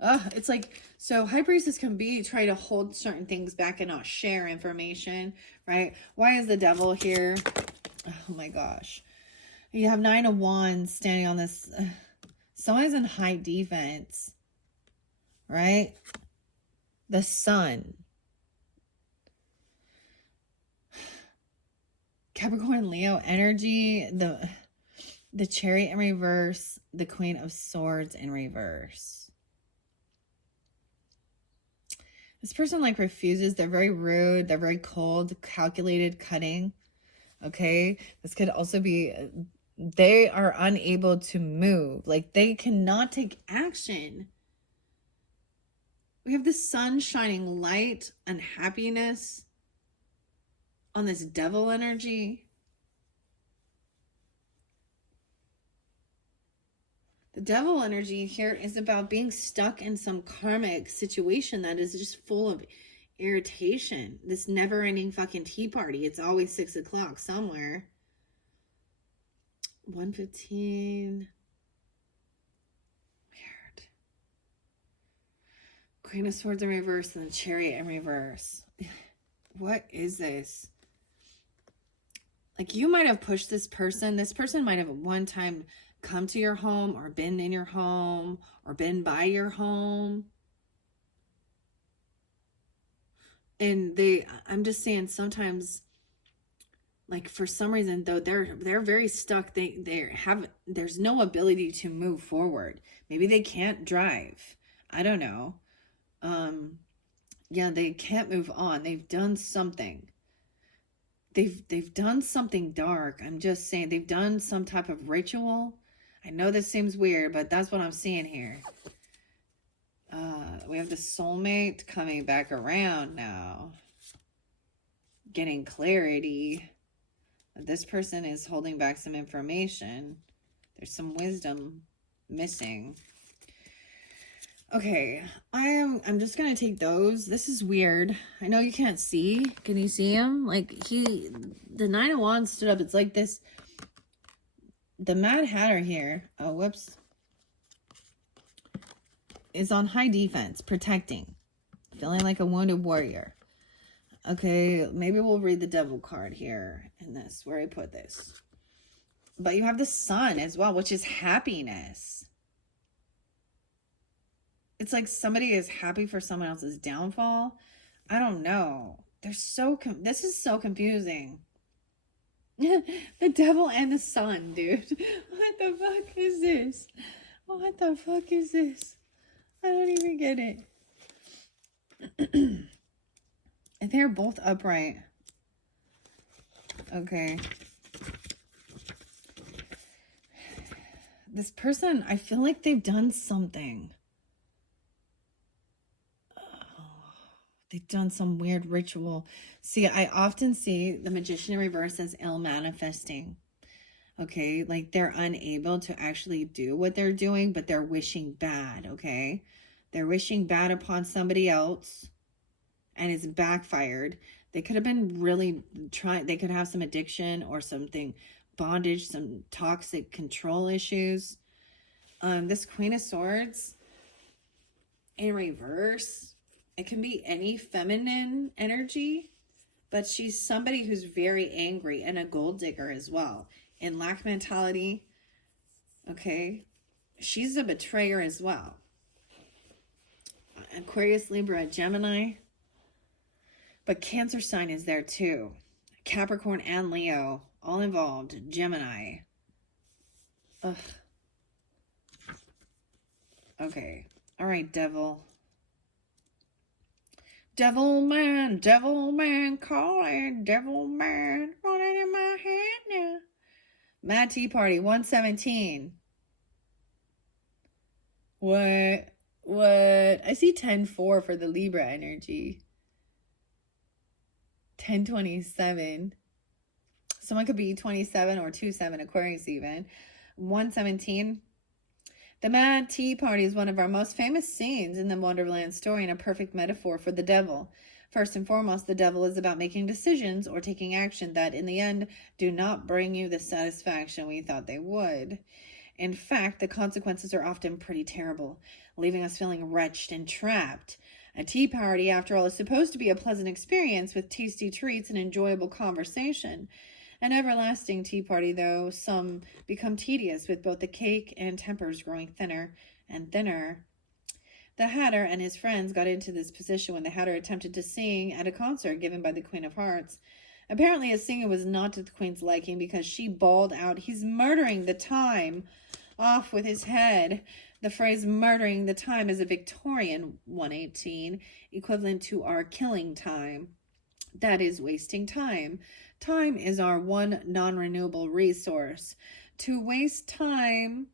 It's like, so High Priestess can be try to hold certain things back and not share information, right? Why is the Devil here? Oh my gosh. You have Nine of Wands standing on this. Someone's in high defense, right? the Sun. Capricorn, Leo energy, the Chariot in reverse, the Queen of Swords in reverse. This person like refuses. They're very rude. They're very cold, calculated, cutting. Okay. This could also be, they are unable to move. Like they cannot take action. We have the sun shining light and happiness on this devil energy. The devil energy here is about being stuck in some karmic situation that is just full of irritation. This never-ending fucking tea party. It's always 6 o'clock somewhere. 1:15. Weird. Queen of Swords in reverse and the Chariot in reverse. What is this? Like you might have pushed this person. This person might have at one time come to your home or been in your home or been by your home. And I'm just saying sometimes, like for some reason though, they're very stuck. There's no ability to move forward. Maybe they can't drive. I don't know. Yeah, they can't move on. They've done something. They've done something dark. I'm just saying they've done some type of ritual. I know this seems weird, but that's what I'm seeing here. We have the soulmate coming back around now. Getting clarity. This person is holding back some information. There's some wisdom missing. Okay, I'm just gonna take those. This is weird. I know you can't see. Can you see him? Like the Nine of Wands stood up. It's like this. The Mad Hatter here. Oh, whoops. Is on high defense, protecting, feeling like a wounded warrior. Okay, maybe we'll read the Devil card here in this, where I put this. But you have the Sun as well, which is happiness. It's like somebody is happy for someone else's downfall. I don't know. This is so confusing. The Devil and the Sun, dude. What the fuck is this? What the fuck is this? I don't even get it. And they're both upright. Okay. This person, I feel like they've done something. They've done some weird ritual. See, I often see the Magician in reverse as ill manifesting. Okay, like they're unable to actually do what they're doing, but they're wishing bad, okay? They're wishing bad upon somebody else, and it's backfired. They could have been really trying, they could have some addiction or something, bondage, some toxic control issues. This Queen of Swords in reverse, it can be any feminine energy, but she's somebody who's very angry and a gold digger as well. In lack mentality, okay? She's a betrayer as well. Aquarius, Libra, Gemini. But Cancer sign is there too. Capricorn and Leo, all involved. Gemini. Ugh. Okay. All right, Devil. Devil man, calling, devil man, running in my head now. Mad Tea Party, 117. What? I see 10-4 for the Libra energy. 10-27. Someone could be 27 or 27, Aquarius even. 117. The Mad Tea Party is one of our most famous scenes in the Wonderland story and a perfect metaphor for the devil. First and foremost, the devil is about making decisions or taking action that in the end do not bring you the satisfaction we thought they would. In fact, the consequences are often pretty terrible, leaving us feeling wretched and trapped. A tea party, after all, is supposed to be a pleasant experience with tasty treats and enjoyable conversation. An everlasting tea party, though, some become tedious with both the cake and tempers growing thinner and thinner. The Hatter and his friends got into this position when the Hatter attempted to sing at a concert given by the Queen of Hearts. Apparently, his singing was not to the Queen's liking because she bawled out, "He's murdering the time," off with his head. The phrase "murdering the time" is a Victorian 118, equivalent to our killing time. That is wasting time. Time is our one non-renewable resource. To waste time,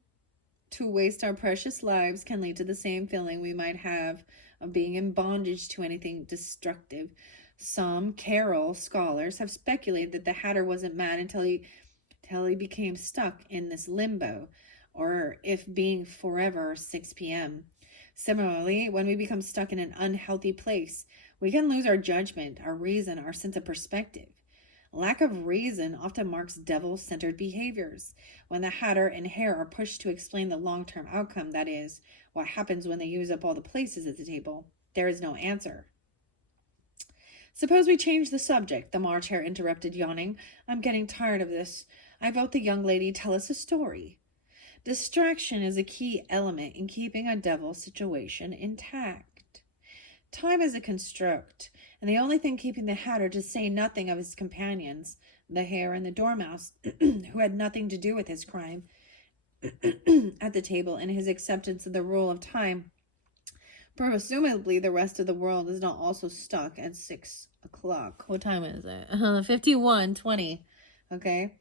to waste our precious lives, can lead to the same feeling we might have of being in bondage to anything destructive. Some Carol scholars have speculated that the Hatter wasn't mad until he became stuck in this limbo, or if being forever 6 p.m. Similarly, when we become stuck in an unhealthy place, we can lose our judgment, our reason, our sense of perspective. Lack of reason often marks devil-centered behaviors. When the Hatter and Hare are pushed to explain the long-term outcome, that is, what happens when they use up all the places at the table, there is no answer. "Suppose we change the subject," the March Hare interrupted, yawning. "I'm getting tired of this. I vote the young lady tell us a story." Distraction is a key element in keeping a devil situation intact. Time is a construct, and the only thing keeping the Hatter, to say nothing of his companions, the Hare and the Dormouse, who had nothing to do with his crime, at the table, and his acceptance of the rule of time. Presumably, the rest of the world is not also stuck at 6 o'clock. What time is it? 51:20. Okay.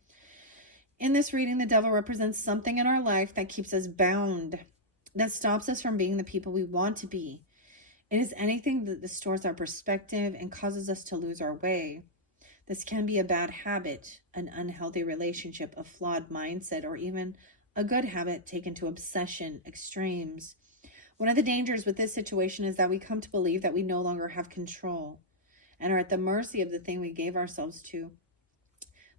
In this reading, the devil represents something in our life that keeps us bound, that stops us from being the people we want to be. It is anything that distorts our perspective and causes us to lose our way. This can be a bad habit, an unhealthy relationship, a flawed mindset, or even a good habit taken to obsession extremes. One of the dangers with this situation is that we come to believe that we no longer have control and are at the mercy of the thing we gave ourselves to.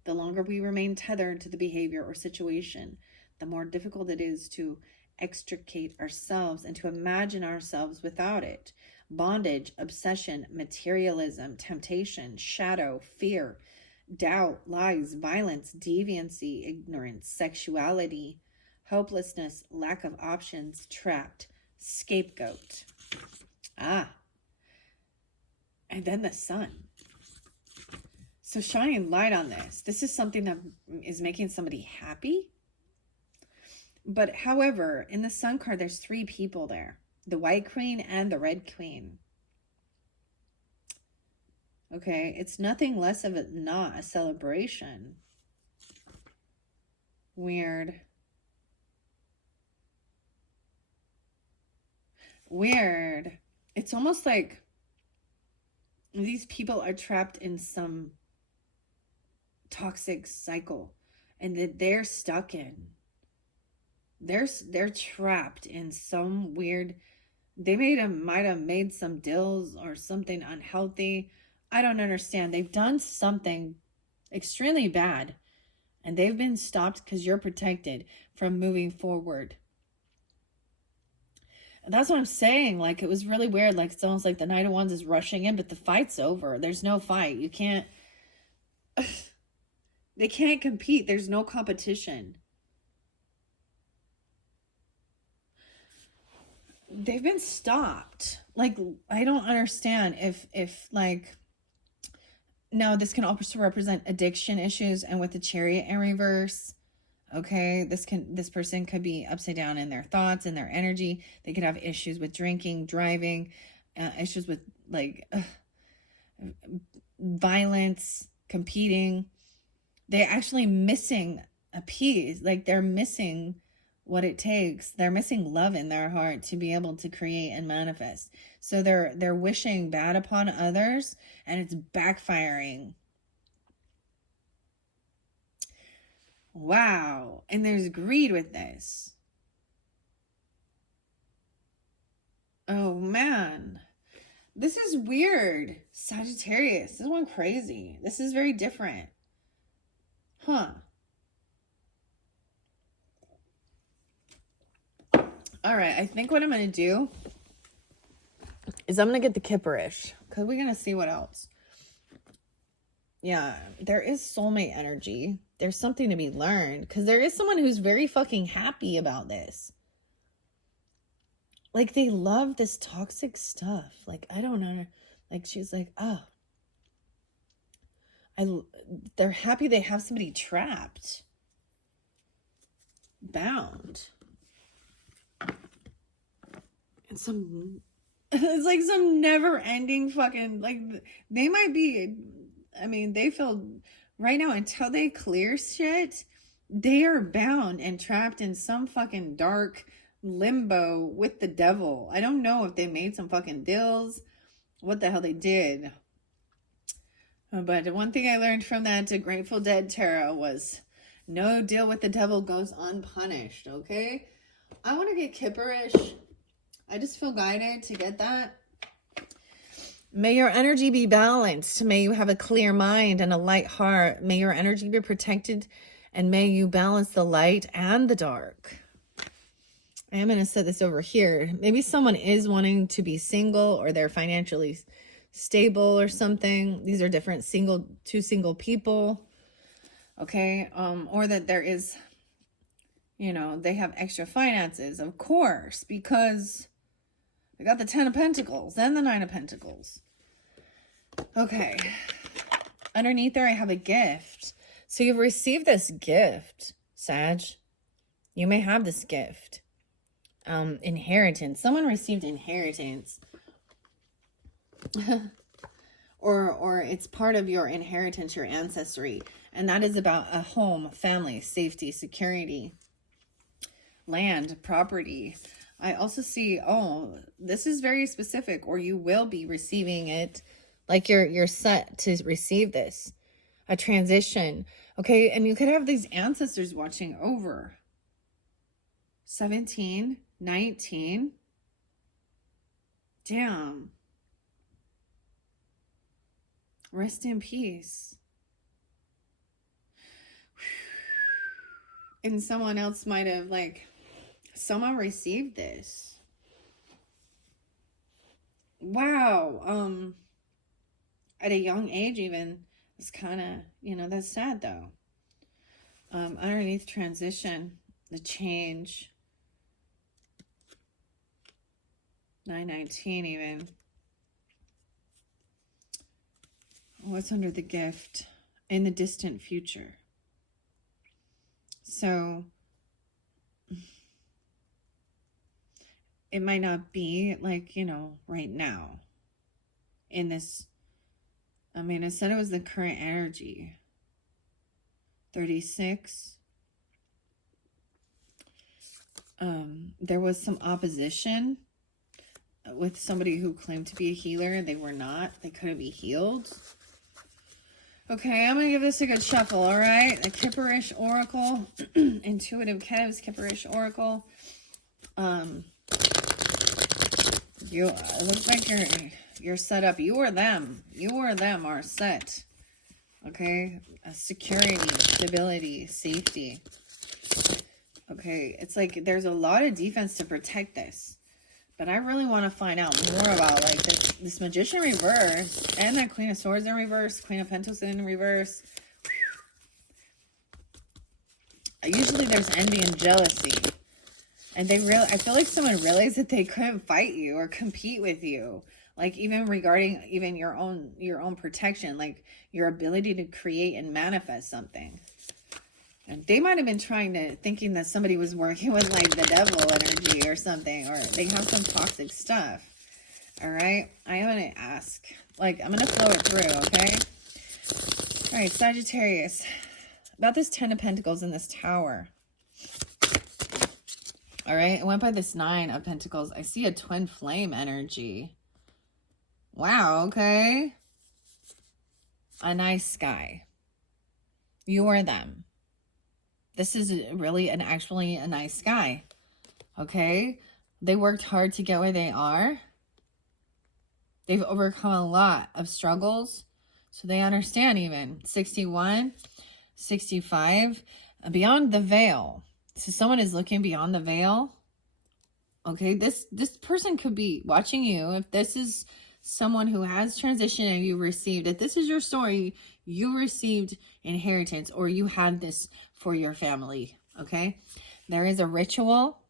The longer we remain tethered to the behavior or situation, the more difficult it is to extricate ourselves and to imagine ourselves without it. Bondage, obsession, materialism, temptation, shadow, fear, doubt, lies, violence, deviancy, ignorance, sexuality, hopelessness, lack of options, trapped, scapegoat. And then the sun. So shining light on this. This is something that is making somebody happy. But however, in the sun card, there's 3 people there. The White Queen and the Red Queen. Okay, it's nothing less of not a celebration. Weird. Weird. It's almost like these people are trapped in some toxic cycle and that they're stuck in. They're trapped in some weird, they might have made some deals or something unhealthy. I don't understand. They've done something extremely bad and they've been stopped because you're protected from moving forward. And that's what I'm saying. Like, it was really weird. Like, it's almost like the Knight of Wands is rushing in, but the fight's over. There's no fight. You can't, they can't compete. There's no competition. They've been stopped. Like, I don't understand if like, now this can also represent addiction issues, and with the Chariot in reverse, okay, this person could be upside down in their thoughts and their energy. They could have issues with drinking, driving, issues with like violence, competing. They're actually missing a piece. Like, they're missing what it takes. They're missing love in their heart to be able to create and manifest. So they're wishing bad upon others, and it's backfiring. Wow. And there's greed with this. Oh man, this is weird. Sagittarius, this one crazy. This is very different. Huh. All right, I think what I'm going to do is I'm going to get the Kipperish, because we're going to see what else. Yeah, there is soulmate energy. There's something to be learned, because there is someone who's very fucking happy about this. like they love this toxic stuff. Like, I don't know. Like, she's like, oh, they're happy they have somebody trapped, bound. And it's like some never ending fucking, like, they might be, I mean, they feel right now until they clear shit, they are bound and trapped in some fucking dark limbo with the devil. I don't know if they made some fucking deals, what the hell they did. But one thing I learned from that Grateful Dead tarot was no deal with the devil goes unpunished, okay? I want to get kipperish. I just feel guided to get that. May your energy be balanced. May you have a clear mind and a light heart. May your energy be protected, and may you balance the light and the dark. I am going to set this over here. Maybe someone is wanting to be single, or they're financially stable or something. These are different two single people. Okay. Or that there is, you know, they have extra finances, of course, because I got the 10 of Pentacles and the 9 of Pentacles. Okay. Underneath there, I have a gift. So you've received this gift, Sag. You may have this gift. Inheritance. Someone received inheritance. or it's part of your inheritance, your ancestry. And that is about a home, family, safety, security, land, property. I also see, oh, this is very specific, or you will be receiving it. Like you're set to receive this. A transition. Okay, and you could have these ancestors watching over. 17, 19. Damn. Rest in peace. And someone else might have, like, someone received this. Wow. At a young age even. It's kind of, you know, that's sad though. Underneath transition, the change. 919 even. What's under the gift? In the distant future. So it might not be like, you know, right now in this. I mean, it said it was the current energy. 36. There was some opposition with somebody who claimed to be a healer. They were not. They couldn't be healed. Okay, I'm going to give this a good shuffle, all right? The Kipperish Oracle. Intuitive Kev's Kipperish Oracle. It looks like you're set up. You or them are set. Okay? Security, stability, safety. Okay, it's like there's a lot of defense to protect this. But I really want to find out more about, like, this Magician reverse and that Queen of Swords in reverse, Queen of Pentacles in reverse. Usually there's envy and jealousy. And I feel like someone realized that they couldn't fight you or compete with you. Like, even regarding even your own protection, like your ability to create and manifest something. And they might have been thinking that somebody was working with, like, the devil energy or something, or they have some toxic stuff. All right. I am going to ask, like, I'm going to flow it through. Okay. All right. Sagittarius, about this 10 of Pentacles in this tower. All right. I went by this 9 of Pentacles. I see a twin flame energy. Wow. Okay. A nice guy. You or them. This is really actually a nice guy. Okay. They worked hard to get where they are. They've overcome a lot of struggles. So they understand even. 61, 65, beyond the veil. So someone is looking beyond the veil. Okay. This person could be watching you. If this is someone who has transitioned and you received it, this is your story. You received inheritance, or you had this for your family. Okay. There is a ritual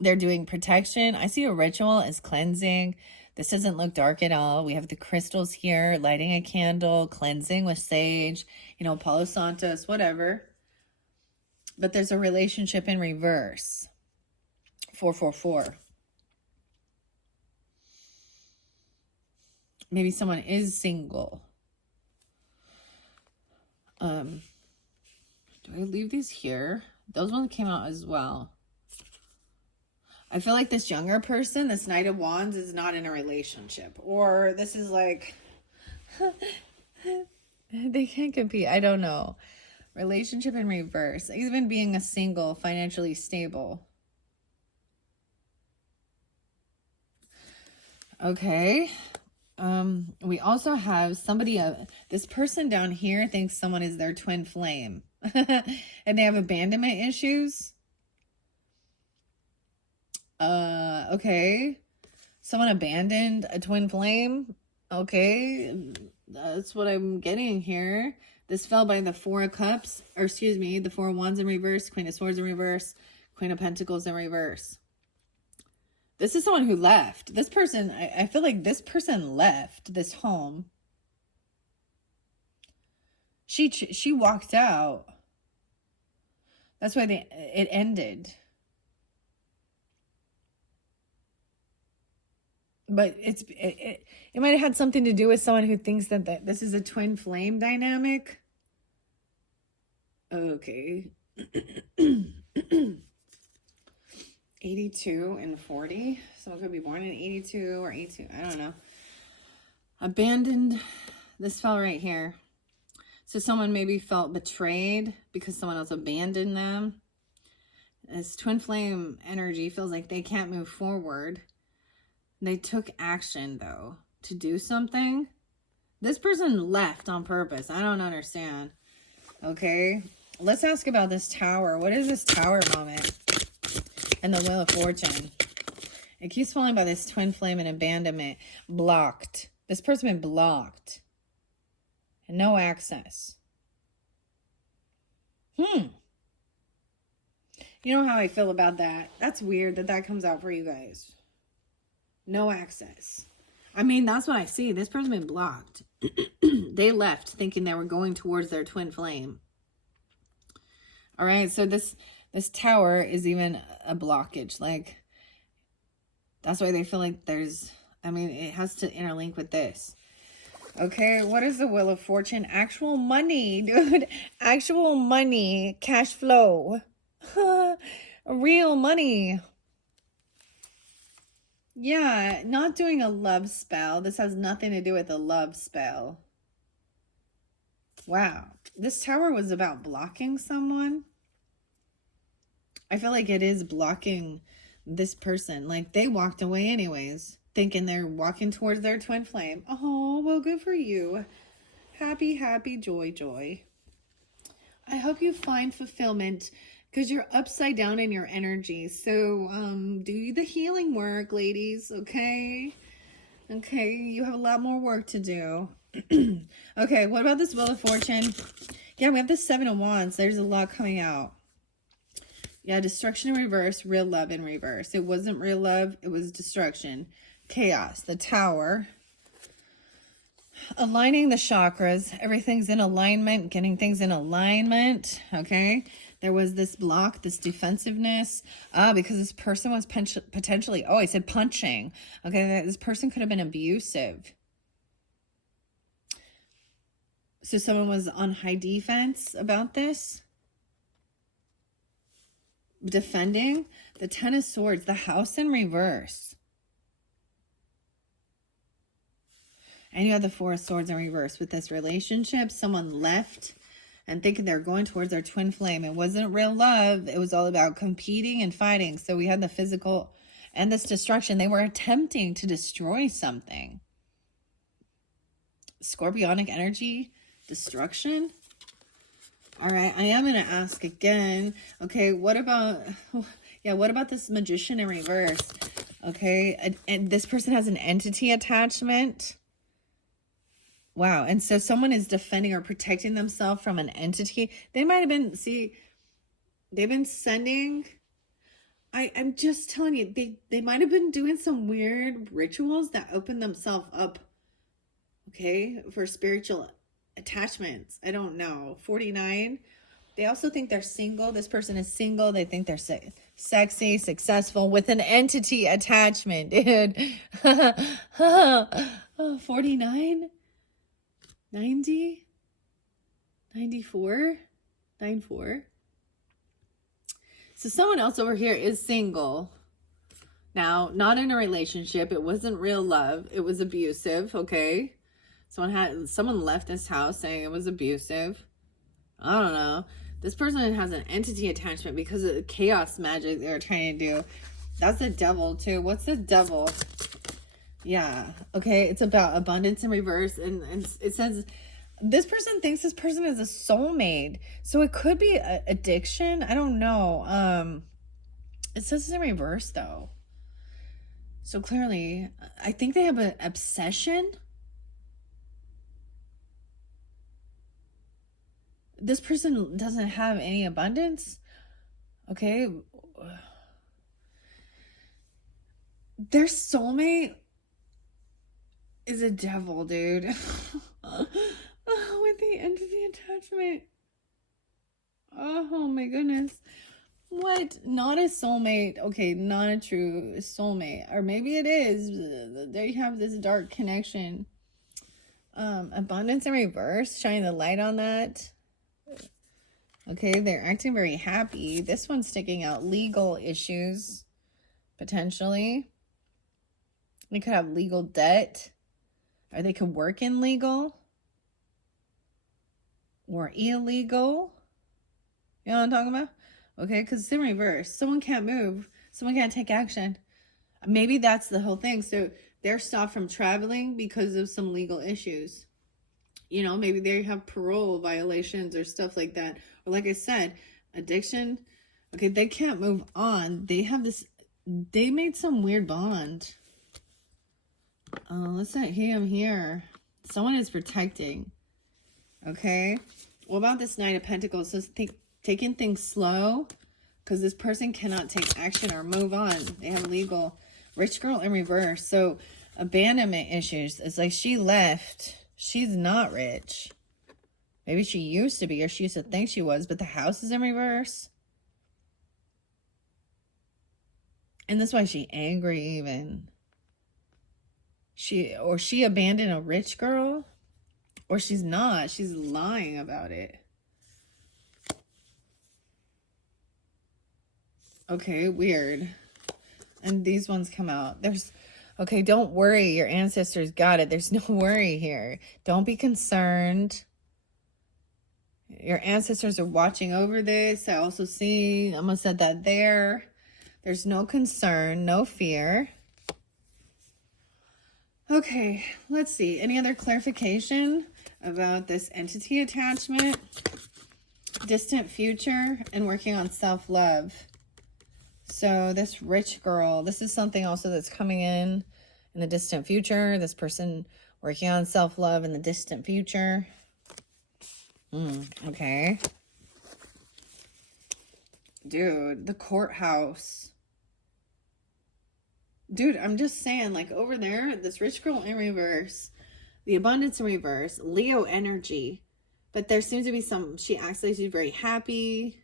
They're doing protection. I see a ritual as cleansing. This doesn't look dark at all. We have the crystals here, lighting a candle, cleansing with sage, you know, Palo Santos, whatever. But there's a relationship in reverse. 444. Maybe someone is single. Do I leave these here? Those ones came out as well. I feel like this younger person, this Knight of Wands, is not in a relationship. Or this is like, they can't compete. I don't know. Relationship in reverse. Even being a single, financially stable. Okay. We also have somebody, this person down here thinks someone is their twin flame. And they have abandonment issues. Okay. Someone abandoned a twin flame. Okay. That's what I'm getting here. This fell by the Four of Cups, or excuse me, the Four of Wands in reverse, Queen of Swords in reverse, Queen of Pentacles in reverse. This is someone who left. This person, I feel like this person left this home. She walked out. That's why it ended. But it might have had something to do with someone who thinks that this is a twin flame dynamic. Okay. 82 and 40. Someone could be born in 82 or 82. I don't know. Abandoned. This fell right here. So someone maybe felt betrayed because someone else abandoned them. This twin flame energy feels like they can't move forward. They took action, though, to do something. This person left on purpose. I don't understand. Okay. Let's ask about this tower. What is this tower moment? And the Wheel of Fortune. It keeps falling by this twin flame and abandonment. Blocked. This person been blocked. And no access. You know how I feel about that. That's weird that comes out for you guys. No access. I mean, that's what I see. This person been blocked. They left thinking they were going towards their twin flame. All right, so this tower is even a blockage. Like, that's why they feel like there's, I mean, it has to interlink with this. Okay, what is the Wheel of Fortune? Actual money, dude. Actual money. Cash flow. Real money. Yeah, not doing a love spell. This has nothing to do with a love spell. Wow. This tower was about blocking someone. I feel like it is blocking this person. Like, they walked away anyways, thinking they're walking towards their twin flame. Oh, well, good for you. Happy, happy, joy, joy. I hope you find fulfillment because you're upside down in your energy. So do the healing work, ladies, okay? Okay, you have a lot more work to do. Okay, what about this Wheel of Fortune? Yeah, we have the Seven of Wands. There's a lot coming out. Yeah, destruction in reverse, real love in reverse. It wasn't real love, it was destruction. Chaos, the Tower. Aligning the chakras. Everything's in alignment, getting things in alignment, okay? There was this block, this defensiveness, because this person was potentially, I said punching. Okay, this person could have been abusive. So someone was on high defense about this. Defending. The Ten of Swords, the House in reverse. And you have the Four of Swords in reverse. With this relationship, someone left and thinking they're going towards their twin flame. It wasn't real love. It was all about competing and fighting. So we had the physical and this destruction. They were attempting to destroy something. Scorpionic energy, destruction. All right, I am going to ask again. Okay, what about this Magician in reverse? Okay, and this person has an entity attachment. Wow, and so someone is defending or protecting themselves from an entity. They might have been, they've been sending I'm just telling you, they might have been doing some weird rituals that open themselves up, okay, for spiritual attachments. I don't know. 49. They also think they're single. This person is single. They think they're sexy, successful with an entity attachment, dude. 49, 90, 94, 94. So someone else over here is single. Now, not in a relationship. It wasn't real love. It was abusive, okay? Someone left this house saying it was abusive. I don't know. This person has an entity attachment because of the chaos magic they're trying to do. That's the devil too. What's the devil? Yeah. Okay. It's about abundance in reverse. And it says this person thinks this person is a soulmate. So it could be addiction. I don't know. It says it's in reverse though. So clearly, I think they have an obsession. This person doesn't have any abundance. Okay. Their soulmate is a devil, dude. With the entity attachment. Oh my goodness. What? Not a soulmate. Okay, not a true soulmate. Or maybe it is. They have this dark connection. Abundance in reverse. Shine the light on that. Okay, they're acting very happy. This one's sticking out. Legal issues, potentially. They could have legal debt. Or they could work in legal. Or illegal. You know what I'm talking about? Okay, because it's in reverse. Someone can't move. Someone can't take action. Maybe that's the whole thing. So they're stopped from traveling because of some legal issues. You know, maybe they have parole violations or stuff like that. Or like I said, addiction. Okay, they can't move on. They have this, they made some weird bond. Let's not hear him here. Someone is protecting. Okay. What about this Knight of Pentacles? So taking things slow because this person cannot take action or move on. They have legal. Rich girl in reverse. So abandonment issues. It's like she left. She's not rich. Maybe she used to be, or she used to think she was, but the house is in reverse. And that's why she's angry even. She abandoned a rich girl, or she's not. She's lying about it. Okay, weird. And these ones come out. Okay, don't worry. Your ancestors got it. There's no worry here. Don't be concerned. Your ancestors are watching over this. I also see, I almost said that there. There's no concern, no fear. Okay, let's see. Any other clarification about this entity attachment? Distant future and working on self-love. So this rich girl, this is something also that's coming in the distant future. This person working on self-love in the distant future. Okay. Dude, the courthouse. Dude, I'm just saying, like over there, this rich girl in reverse, the abundance in reverse, Leo energy. But there seems to be she acts like she's very happy.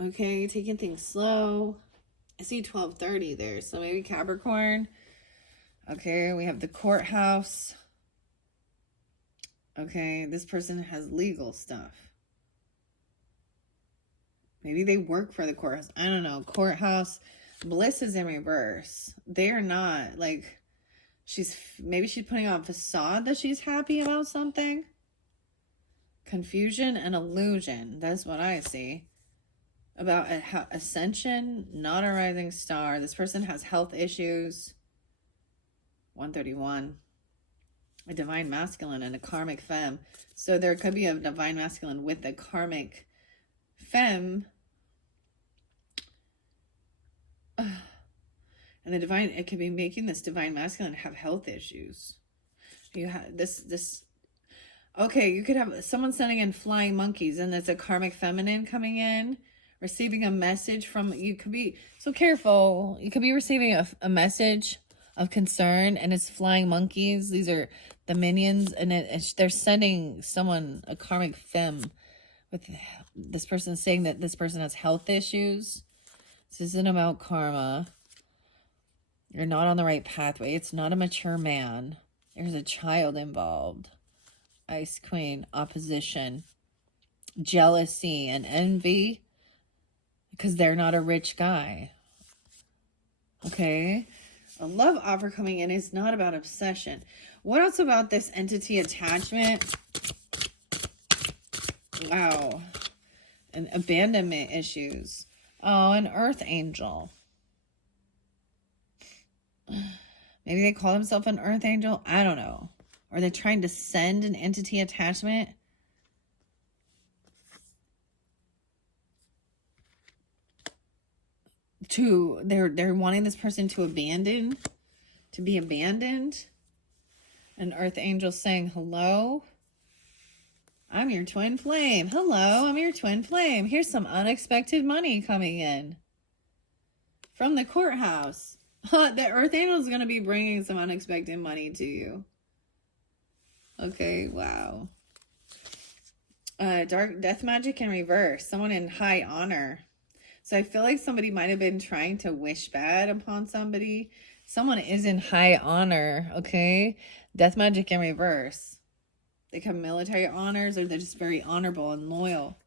Okay, taking things slow. I see 1230 there, so maybe Capricorn. Okay, we have the courthouse. Okay, this person has legal stuff. Maybe they work for the courthouse. I don't know. Courthouse. Bliss is in reverse. They're not, like, maybe she's putting on a facade that she's happy about something. Confusion and illusion. That's what I see. About ascension, not a rising star. This person has health issues. 131. A divine masculine and a karmic femme. So there could be a divine masculine with a karmic femme. And the divine, it could be making this divine masculine have health issues. You have this. Okay, you could have someone sending in flying monkeys, and it's a karmic feminine coming in, receiving a message from, you could be so careful. You could be receiving a message of concern, and it's flying monkeys. These are the minions, and they're sending someone, a karmic femme, with this person saying that this person has health issues. This isn't about karma. You're not on the right pathway. It's not a mature man. There's a child involved. Ice Queen, opposition, jealousy, and envy, because they're not a rich guy. Okay? A love offer coming in is not about obsession. What else about this entity attachment? Wow. And abandonment issues. Oh, an earth angel. Maybe they call themselves an earth angel. I don't know. Are they trying to send an entity attachment? They're wanting this person to be abandoned. An earth angel saying, hello, I'm your twin flame. Hello, I'm your twin flame. Here's some unexpected money coming in from the courthouse. The earth angel is going to be bringing some unexpected money to you. Okay, wow. Dark death magic in reverse. Someone in high honor. So I feel like somebody might have been trying to wish bad upon somebody. Someone is in high honor, okay? Death magic in reverse. They have military honors, or they're just very honorable and loyal.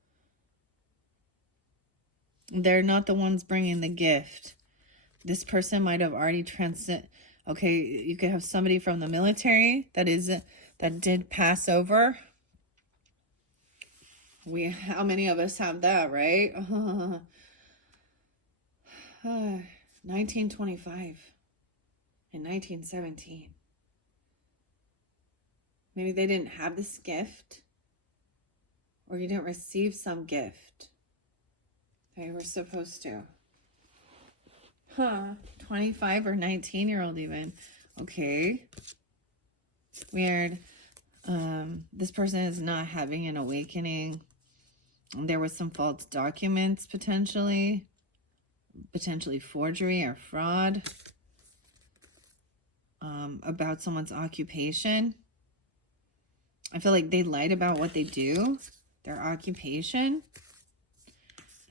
They're not the ones bringing the gift. This person might have already okay, you could have somebody from the military that did pass over. How many of us have that, right? 1925 and 1917. Maybe they didn't have this gift, or you didn't receive some gift that you were supposed to. 25 or 19-year-old even. Okay. Weird. This person is not having an awakening. There was some false documents, potentially forgery or fraud, about someone's occupation. I feel like they lied about what they do, their occupation.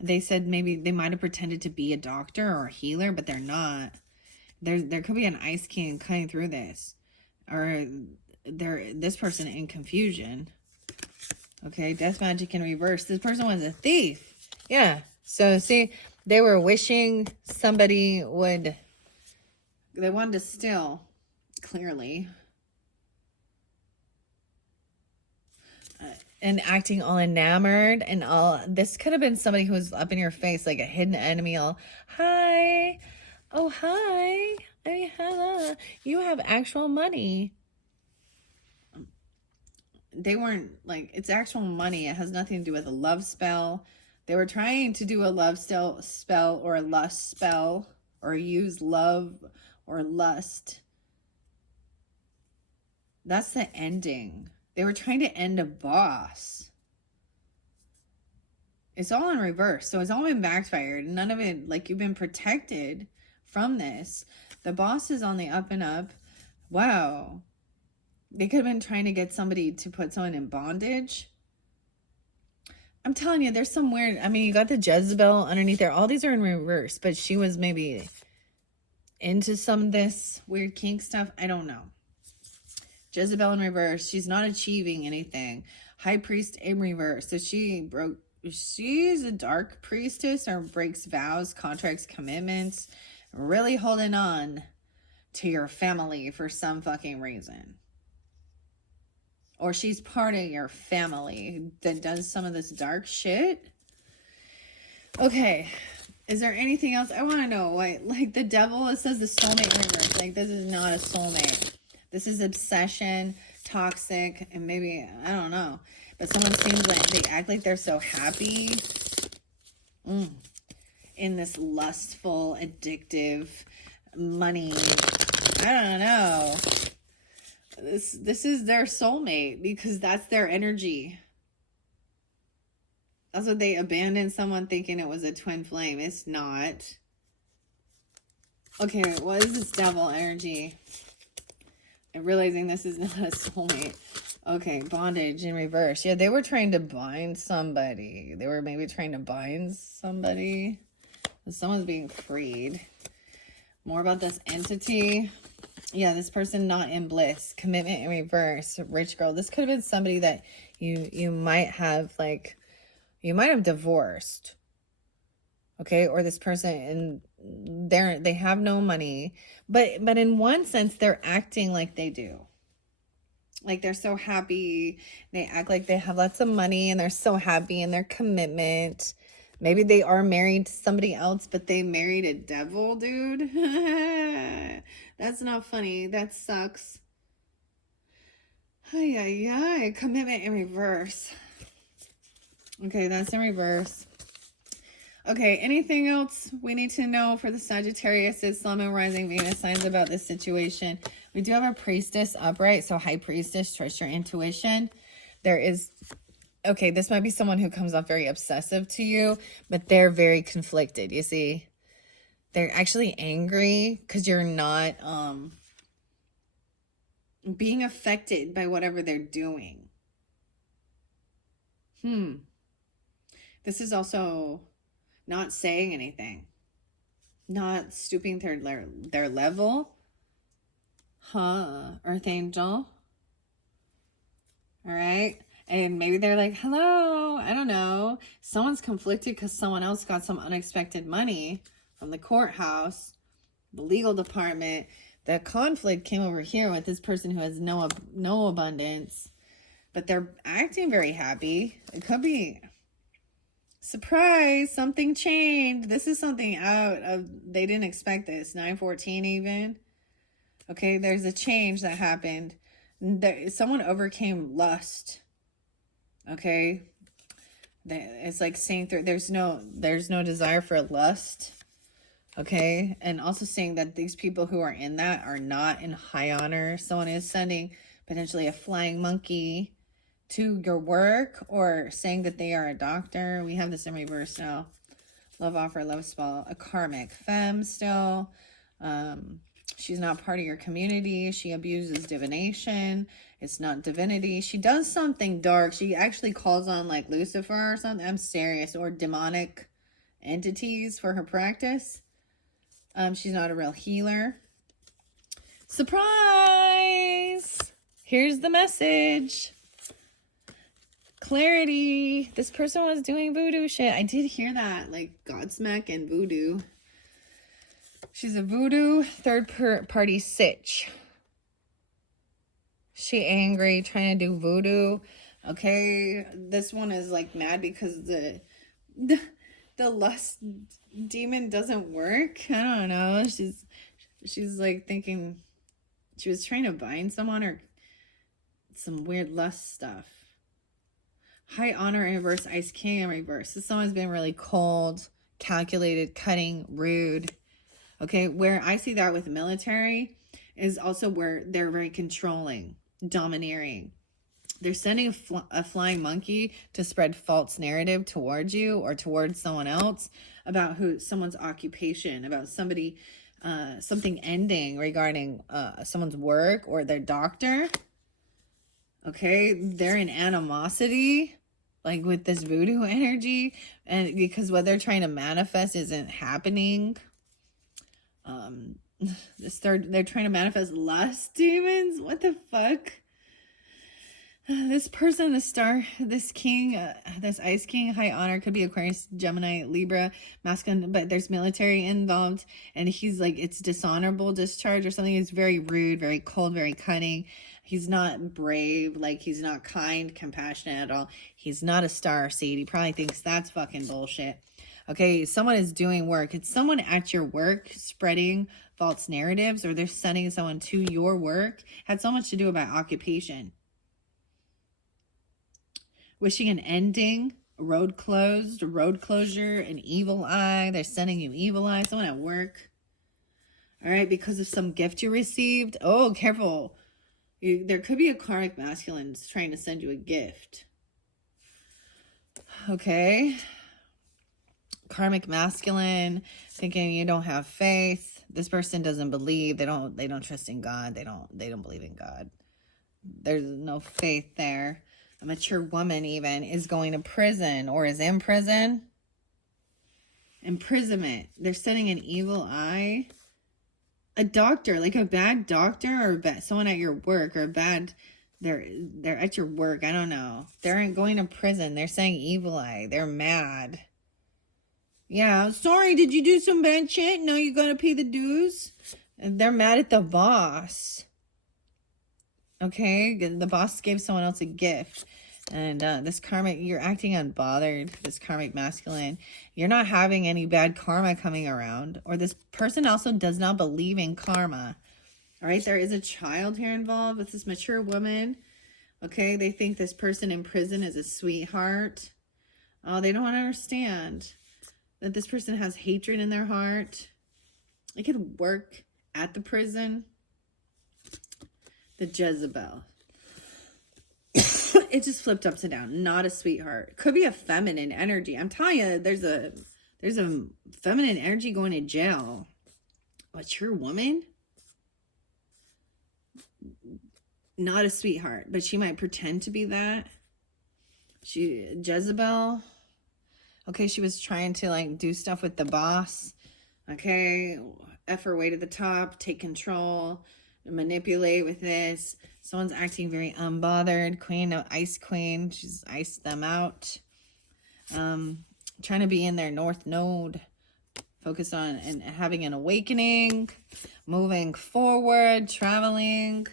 They said maybe they might have pretended to be a doctor or a healer, but they're not. There could be an ice king cutting through this, or this person in confusion. Okay, death magic in reverse. This person was a thief. Yeah. So see, they were wishing somebody would. They wanted to steal, clearly. And acting all enamored and all. This could have been somebody who was up in your face, like a hidden enemy. All, hi. Oh, hi. I mean, hello. You have actual money. They weren't like, it's actual money. It has nothing to do with a love spell. They were trying to do a love spell or a lust spell, or use love or lust. That's the ending. They were trying to end a boss. It's all in reverse. So it's all been backfired. None of it, like, you've been protected from this. The boss is on the up and up. Wow. They could have been trying to get somebody to put someone in bondage. I'm telling you, there's some weird, I mean, you got the Jezebel underneath there. All these are in reverse, but she was maybe into some of this weird kink stuff. I don't know. Jezebel in reverse. She's not achieving anything. High priest in reverse. So she's a dark priestess, or breaks vows, contracts, commitments, really holding on to your family for some fucking reason. Or she's part of your family that does some of this dark shit. Okay. Is there anything else? I want to know why, like, the devil, it says the soulmate in reverse. Like, this is not a soulmate. This is obsession, toxic, and maybe, I don't know. But someone seems like they act like they're so happy in this lustful, addictive money. I don't know. This is their soulmate, because that's their energy. Also, they abandoned someone thinking it was a twin flame. It's not. Okay, what is this devil energy? And realizing this is not a soulmate. Okay, bondage in reverse. Yeah, they were trying to bind somebody. They were maybe trying to bind somebody. Someone's being freed. More about this entity. Yeah, this person not in bliss. Commitment in reverse. Rich girl. This could have been somebody that you might have, like, you might have divorced. Okay, or this person, and they have no money, but in one sense they're acting like they do. Like they're so happy. They act like they have lots of money and they're so happy in their commitment. Maybe they are married to somebody else, but they married a devil, dude. That's not funny. That sucks. Ay, ay, ay. Commitment in reverse. Okay, that's in reverse. Okay, anything else we need to know for the Sagittarius, Sun, and Rising Venus signs about this situation? We do have a priestess upright, so high priestess, trust your intuition. There is, okay, this might be someone who comes off very obsessive to you, but they're very conflicted, you see? They're actually angry because you're not being affected by whatever they're doing. This is also not saying anything, not stooping to their level. Earth angel. All right. And maybe they're like, hello, I don't know. Someone's conflicted because someone else got some unexpected money from the courthouse, the legal department. The conflict came over here with this person who has no abundance, but they're acting very happy. It could be, surprise, something changed. This is something out of, they didn't expect this. 914 even. Okay, there's a change that happened. Someone overcame lust. Okay, it's like saying there's no desire for lust. Okay, and also saying that these people who are in that are not in high honor. Someone is sending potentially a flying monkey to your work, or saying that they are a doctor. We have this in reverse now. Love offer, love spell, a karmic femme still. She's not part of your community. She abuses divination. It's not divinity. She does something dark. She actually calls on like Lucifer or something. I'm serious. Or demonic entities for her practice. She's not a real healer. Surprise! Here's the message. Clarity. This person was doing voodoo shit. I did hear that, like Godsmack and voodoo. She's a voodoo third-party sitch. She angry, trying to do voodoo. Okay, this one is like mad because the lust demon doesn't work. I don't know. She's like thinking she was trying to bind someone or some weird lust stuff. High honor in reverse, Ice King in reverse. This someone's been really cold, calculated, cutting, rude. Okay, where I see that with military is also where they're very controlling, domineering. They're sending a flying monkey to spread false narrative towards you or towards someone else about someone's occupation, about somebody, something ending regarding someone's work or their doctor. Okay, they're in animosity, like with this voodoo energy, and because what they're trying to manifest isn't happening. They're trying to manifest lust demons. What the fuck? This person, this king, this Ice King, high honor, could be Aquarius, Gemini, Libra, masculine, but there's military involved, and he's like, it's dishonorable discharge or something. He's very rude, very cold, very cunning. He's not brave, like he's not kind, compassionate at all. He's not a star seed. He probably thinks that's fucking bullshit. Okay, someone is doing work. It's someone at your work spreading false narratives, or they're sending someone to your work. Had so much to do about occupation. Wishing an ending, a road closed, a road closure, an evil eye. They're sending you evil eye, someone at work. All right, because of some gift you received. Oh, careful. There could be a karmic masculine trying to send you a gift. Okay. Karmic masculine, thinking you don't have faith. This person doesn't believe. They don't trust in God. They don't believe in God. There's no faith there. A mature woman even is going to prison or is in prison. Imprisonment. They're sending an evil eye. A doctor, like a bad doctor or someone at your work or a bad, they're at your work. I don't know. They're going to prison. They're saying evil eye. They're mad. Yeah, sorry, did you do some bad shit? No, you gotta pay the dues. And they're mad at the boss. Okay, the boss gave someone else a gift. And this karmic, you're acting unbothered, this karmic masculine. You're not having any bad karma coming around. Or this person also does not believe in karma. All right, there is a child here involved with this mature woman. Okay, they think this person in prison is a sweetheart. Oh, they don't understand that this person has hatred in their heart. It could work at the prison. The Jezebel. It just flipped upside down. Not a sweetheart. Could be a feminine energy. I'm telling you, there's a feminine energy going to jail. A mature woman? Not a sweetheart, but she might pretend to be that. Jezebel. Okay, she was trying to like do stuff with the boss. Okay, F her way to the top, take control, manipulate with this. Someone's acting very unbothered. Queen, ice queen, she's iced them out. Trying to be in their north node. Focus on and having an awakening, moving forward, traveling.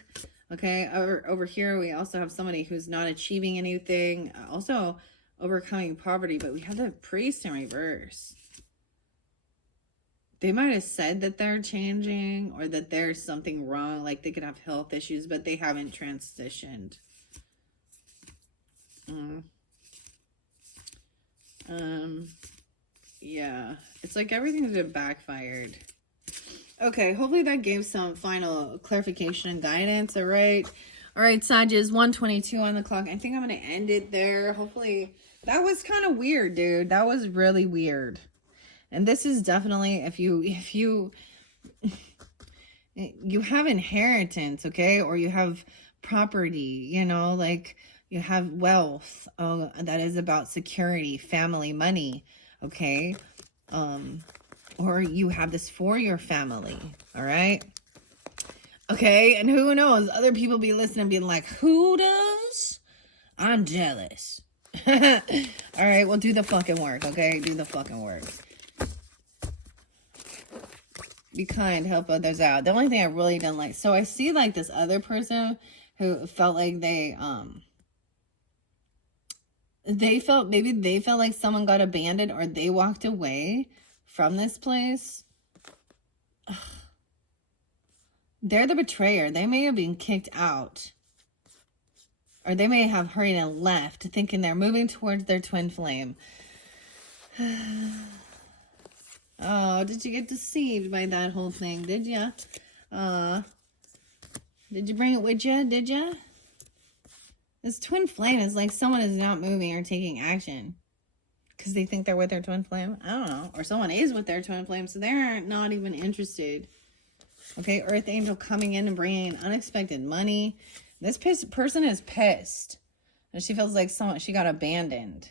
Okay, over here we also have somebody who's not achieving anything. Also overcoming poverty, but we have the priest in reverse. They might have said that they're changing or that there's something wrong, like they could have health issues, but they haven't transitioned. Yeah, it's like everything's been backfired. Okay, hopefully that gave some final clarification and guidance. All right, Sagittarius, 1:22 on the clock. I think I'm gonna end it there. Hopefully, that was kind of weird, dude. That was really weird. And this is definitely if you have inheritance, okay, or you have property, you know, like you have wealth. Oh, that is about security, family, money, okay. Or you have this for your family, all right? Okay, and who knows? Other people be listening being like, who does? I'm jealous. All right, well, do the fucking work, okay? Do the fucking work. Be kind, help others out. The only thing I really didn't like, so I see like this other person who felt like they felt like someone got abandoned or they walked away from this place. Ugh. They're the betrayer. They may have been kicked out. Or they may have hurried and left thinking they're moving towards their twin flame. Oh, did you get deceived by that whole thing? Did ya? Did you bring it with ya? Did ya? This twin flame is like someone is not moving or taking action. Because they think they're with their twin flame. I don't know. Or someone is with their twin flame, so they're not even interested. Okay, Earth Angel coming in and bringing unexpected money. This person is pissed. And she feels like she got abandoned.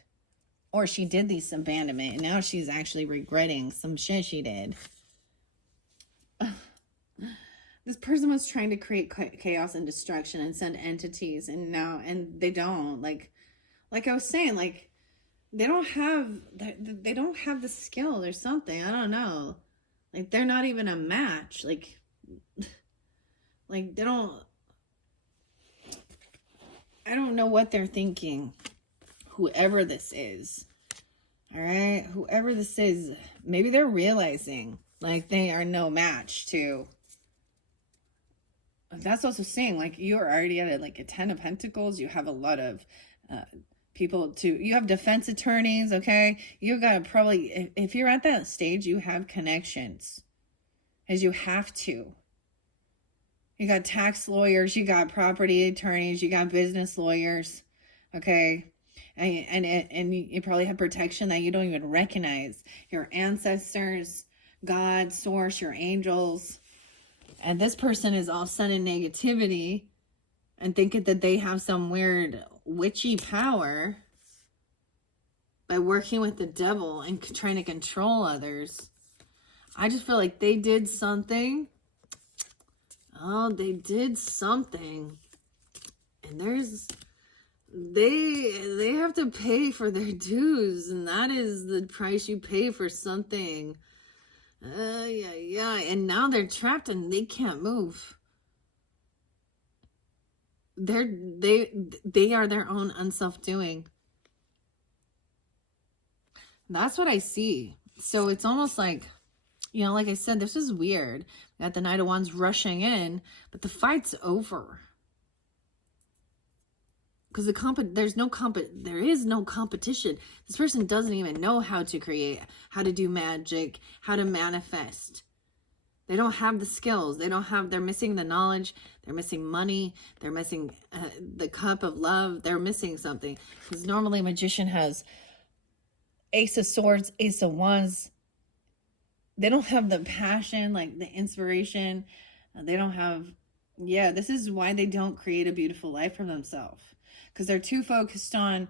Or she did this abandonment, and now she's actually regretting some shit she did. This person was trying to create chaos and destruction and send entities, and they don't. Like I was saying, like, they don't have the skill or something. I don't know. Like, they're not even a match. Like they don't. I don't know what they're thinking. Whoever this is. All right? Whoever this is, maybe they're realizing like they are no match to. That's also saying like you're already at like a 10 of Pentacles. You have a lot of people you have defense attorneys, okay? You got to probably, if you're at that stage, you have connections. As you have to. You got tax lawyers, you got property attorneys, you got business lawyers, okay? And you probably have protection that you don't even recognize. Your ancestors, God, source, your angels. And this person is all sudden negativity and thinking that they have some weird witchy power by working with the devil and trying to control others. I just feel like they did something. Oh, they did something. And they have to pay for their dues, and that is the price you pay for something. Yeah. And now they're trapped and they can't move. They are their own unself-doing. That's what I see. So it's almost like, you know, like I said, this is weird. We got the Knight of Wands rushing in, but the fight's over. Because there is no competition. This person doesn't even know how to create, how to do magic, how to manifest. They don't have the skills. They're missing the knowledge. They're missing money. They're missing the cup of love. They're missing something. Because normally a magician has Ace of Swords, Ace of Wands. They don't have the passion, like the inspiration. They don't have, this is why they don't create a beautiful life for themselves. Because they're too focused on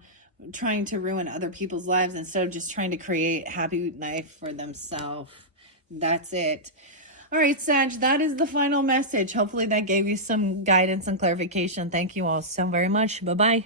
trying to ruin other people's lives instead of just trying to create a happy life for themselves. That's it. All right, Sag, that is the final message. Hopefully that gave you some guidance and clarification. Thank you all so very much. Bye-bye.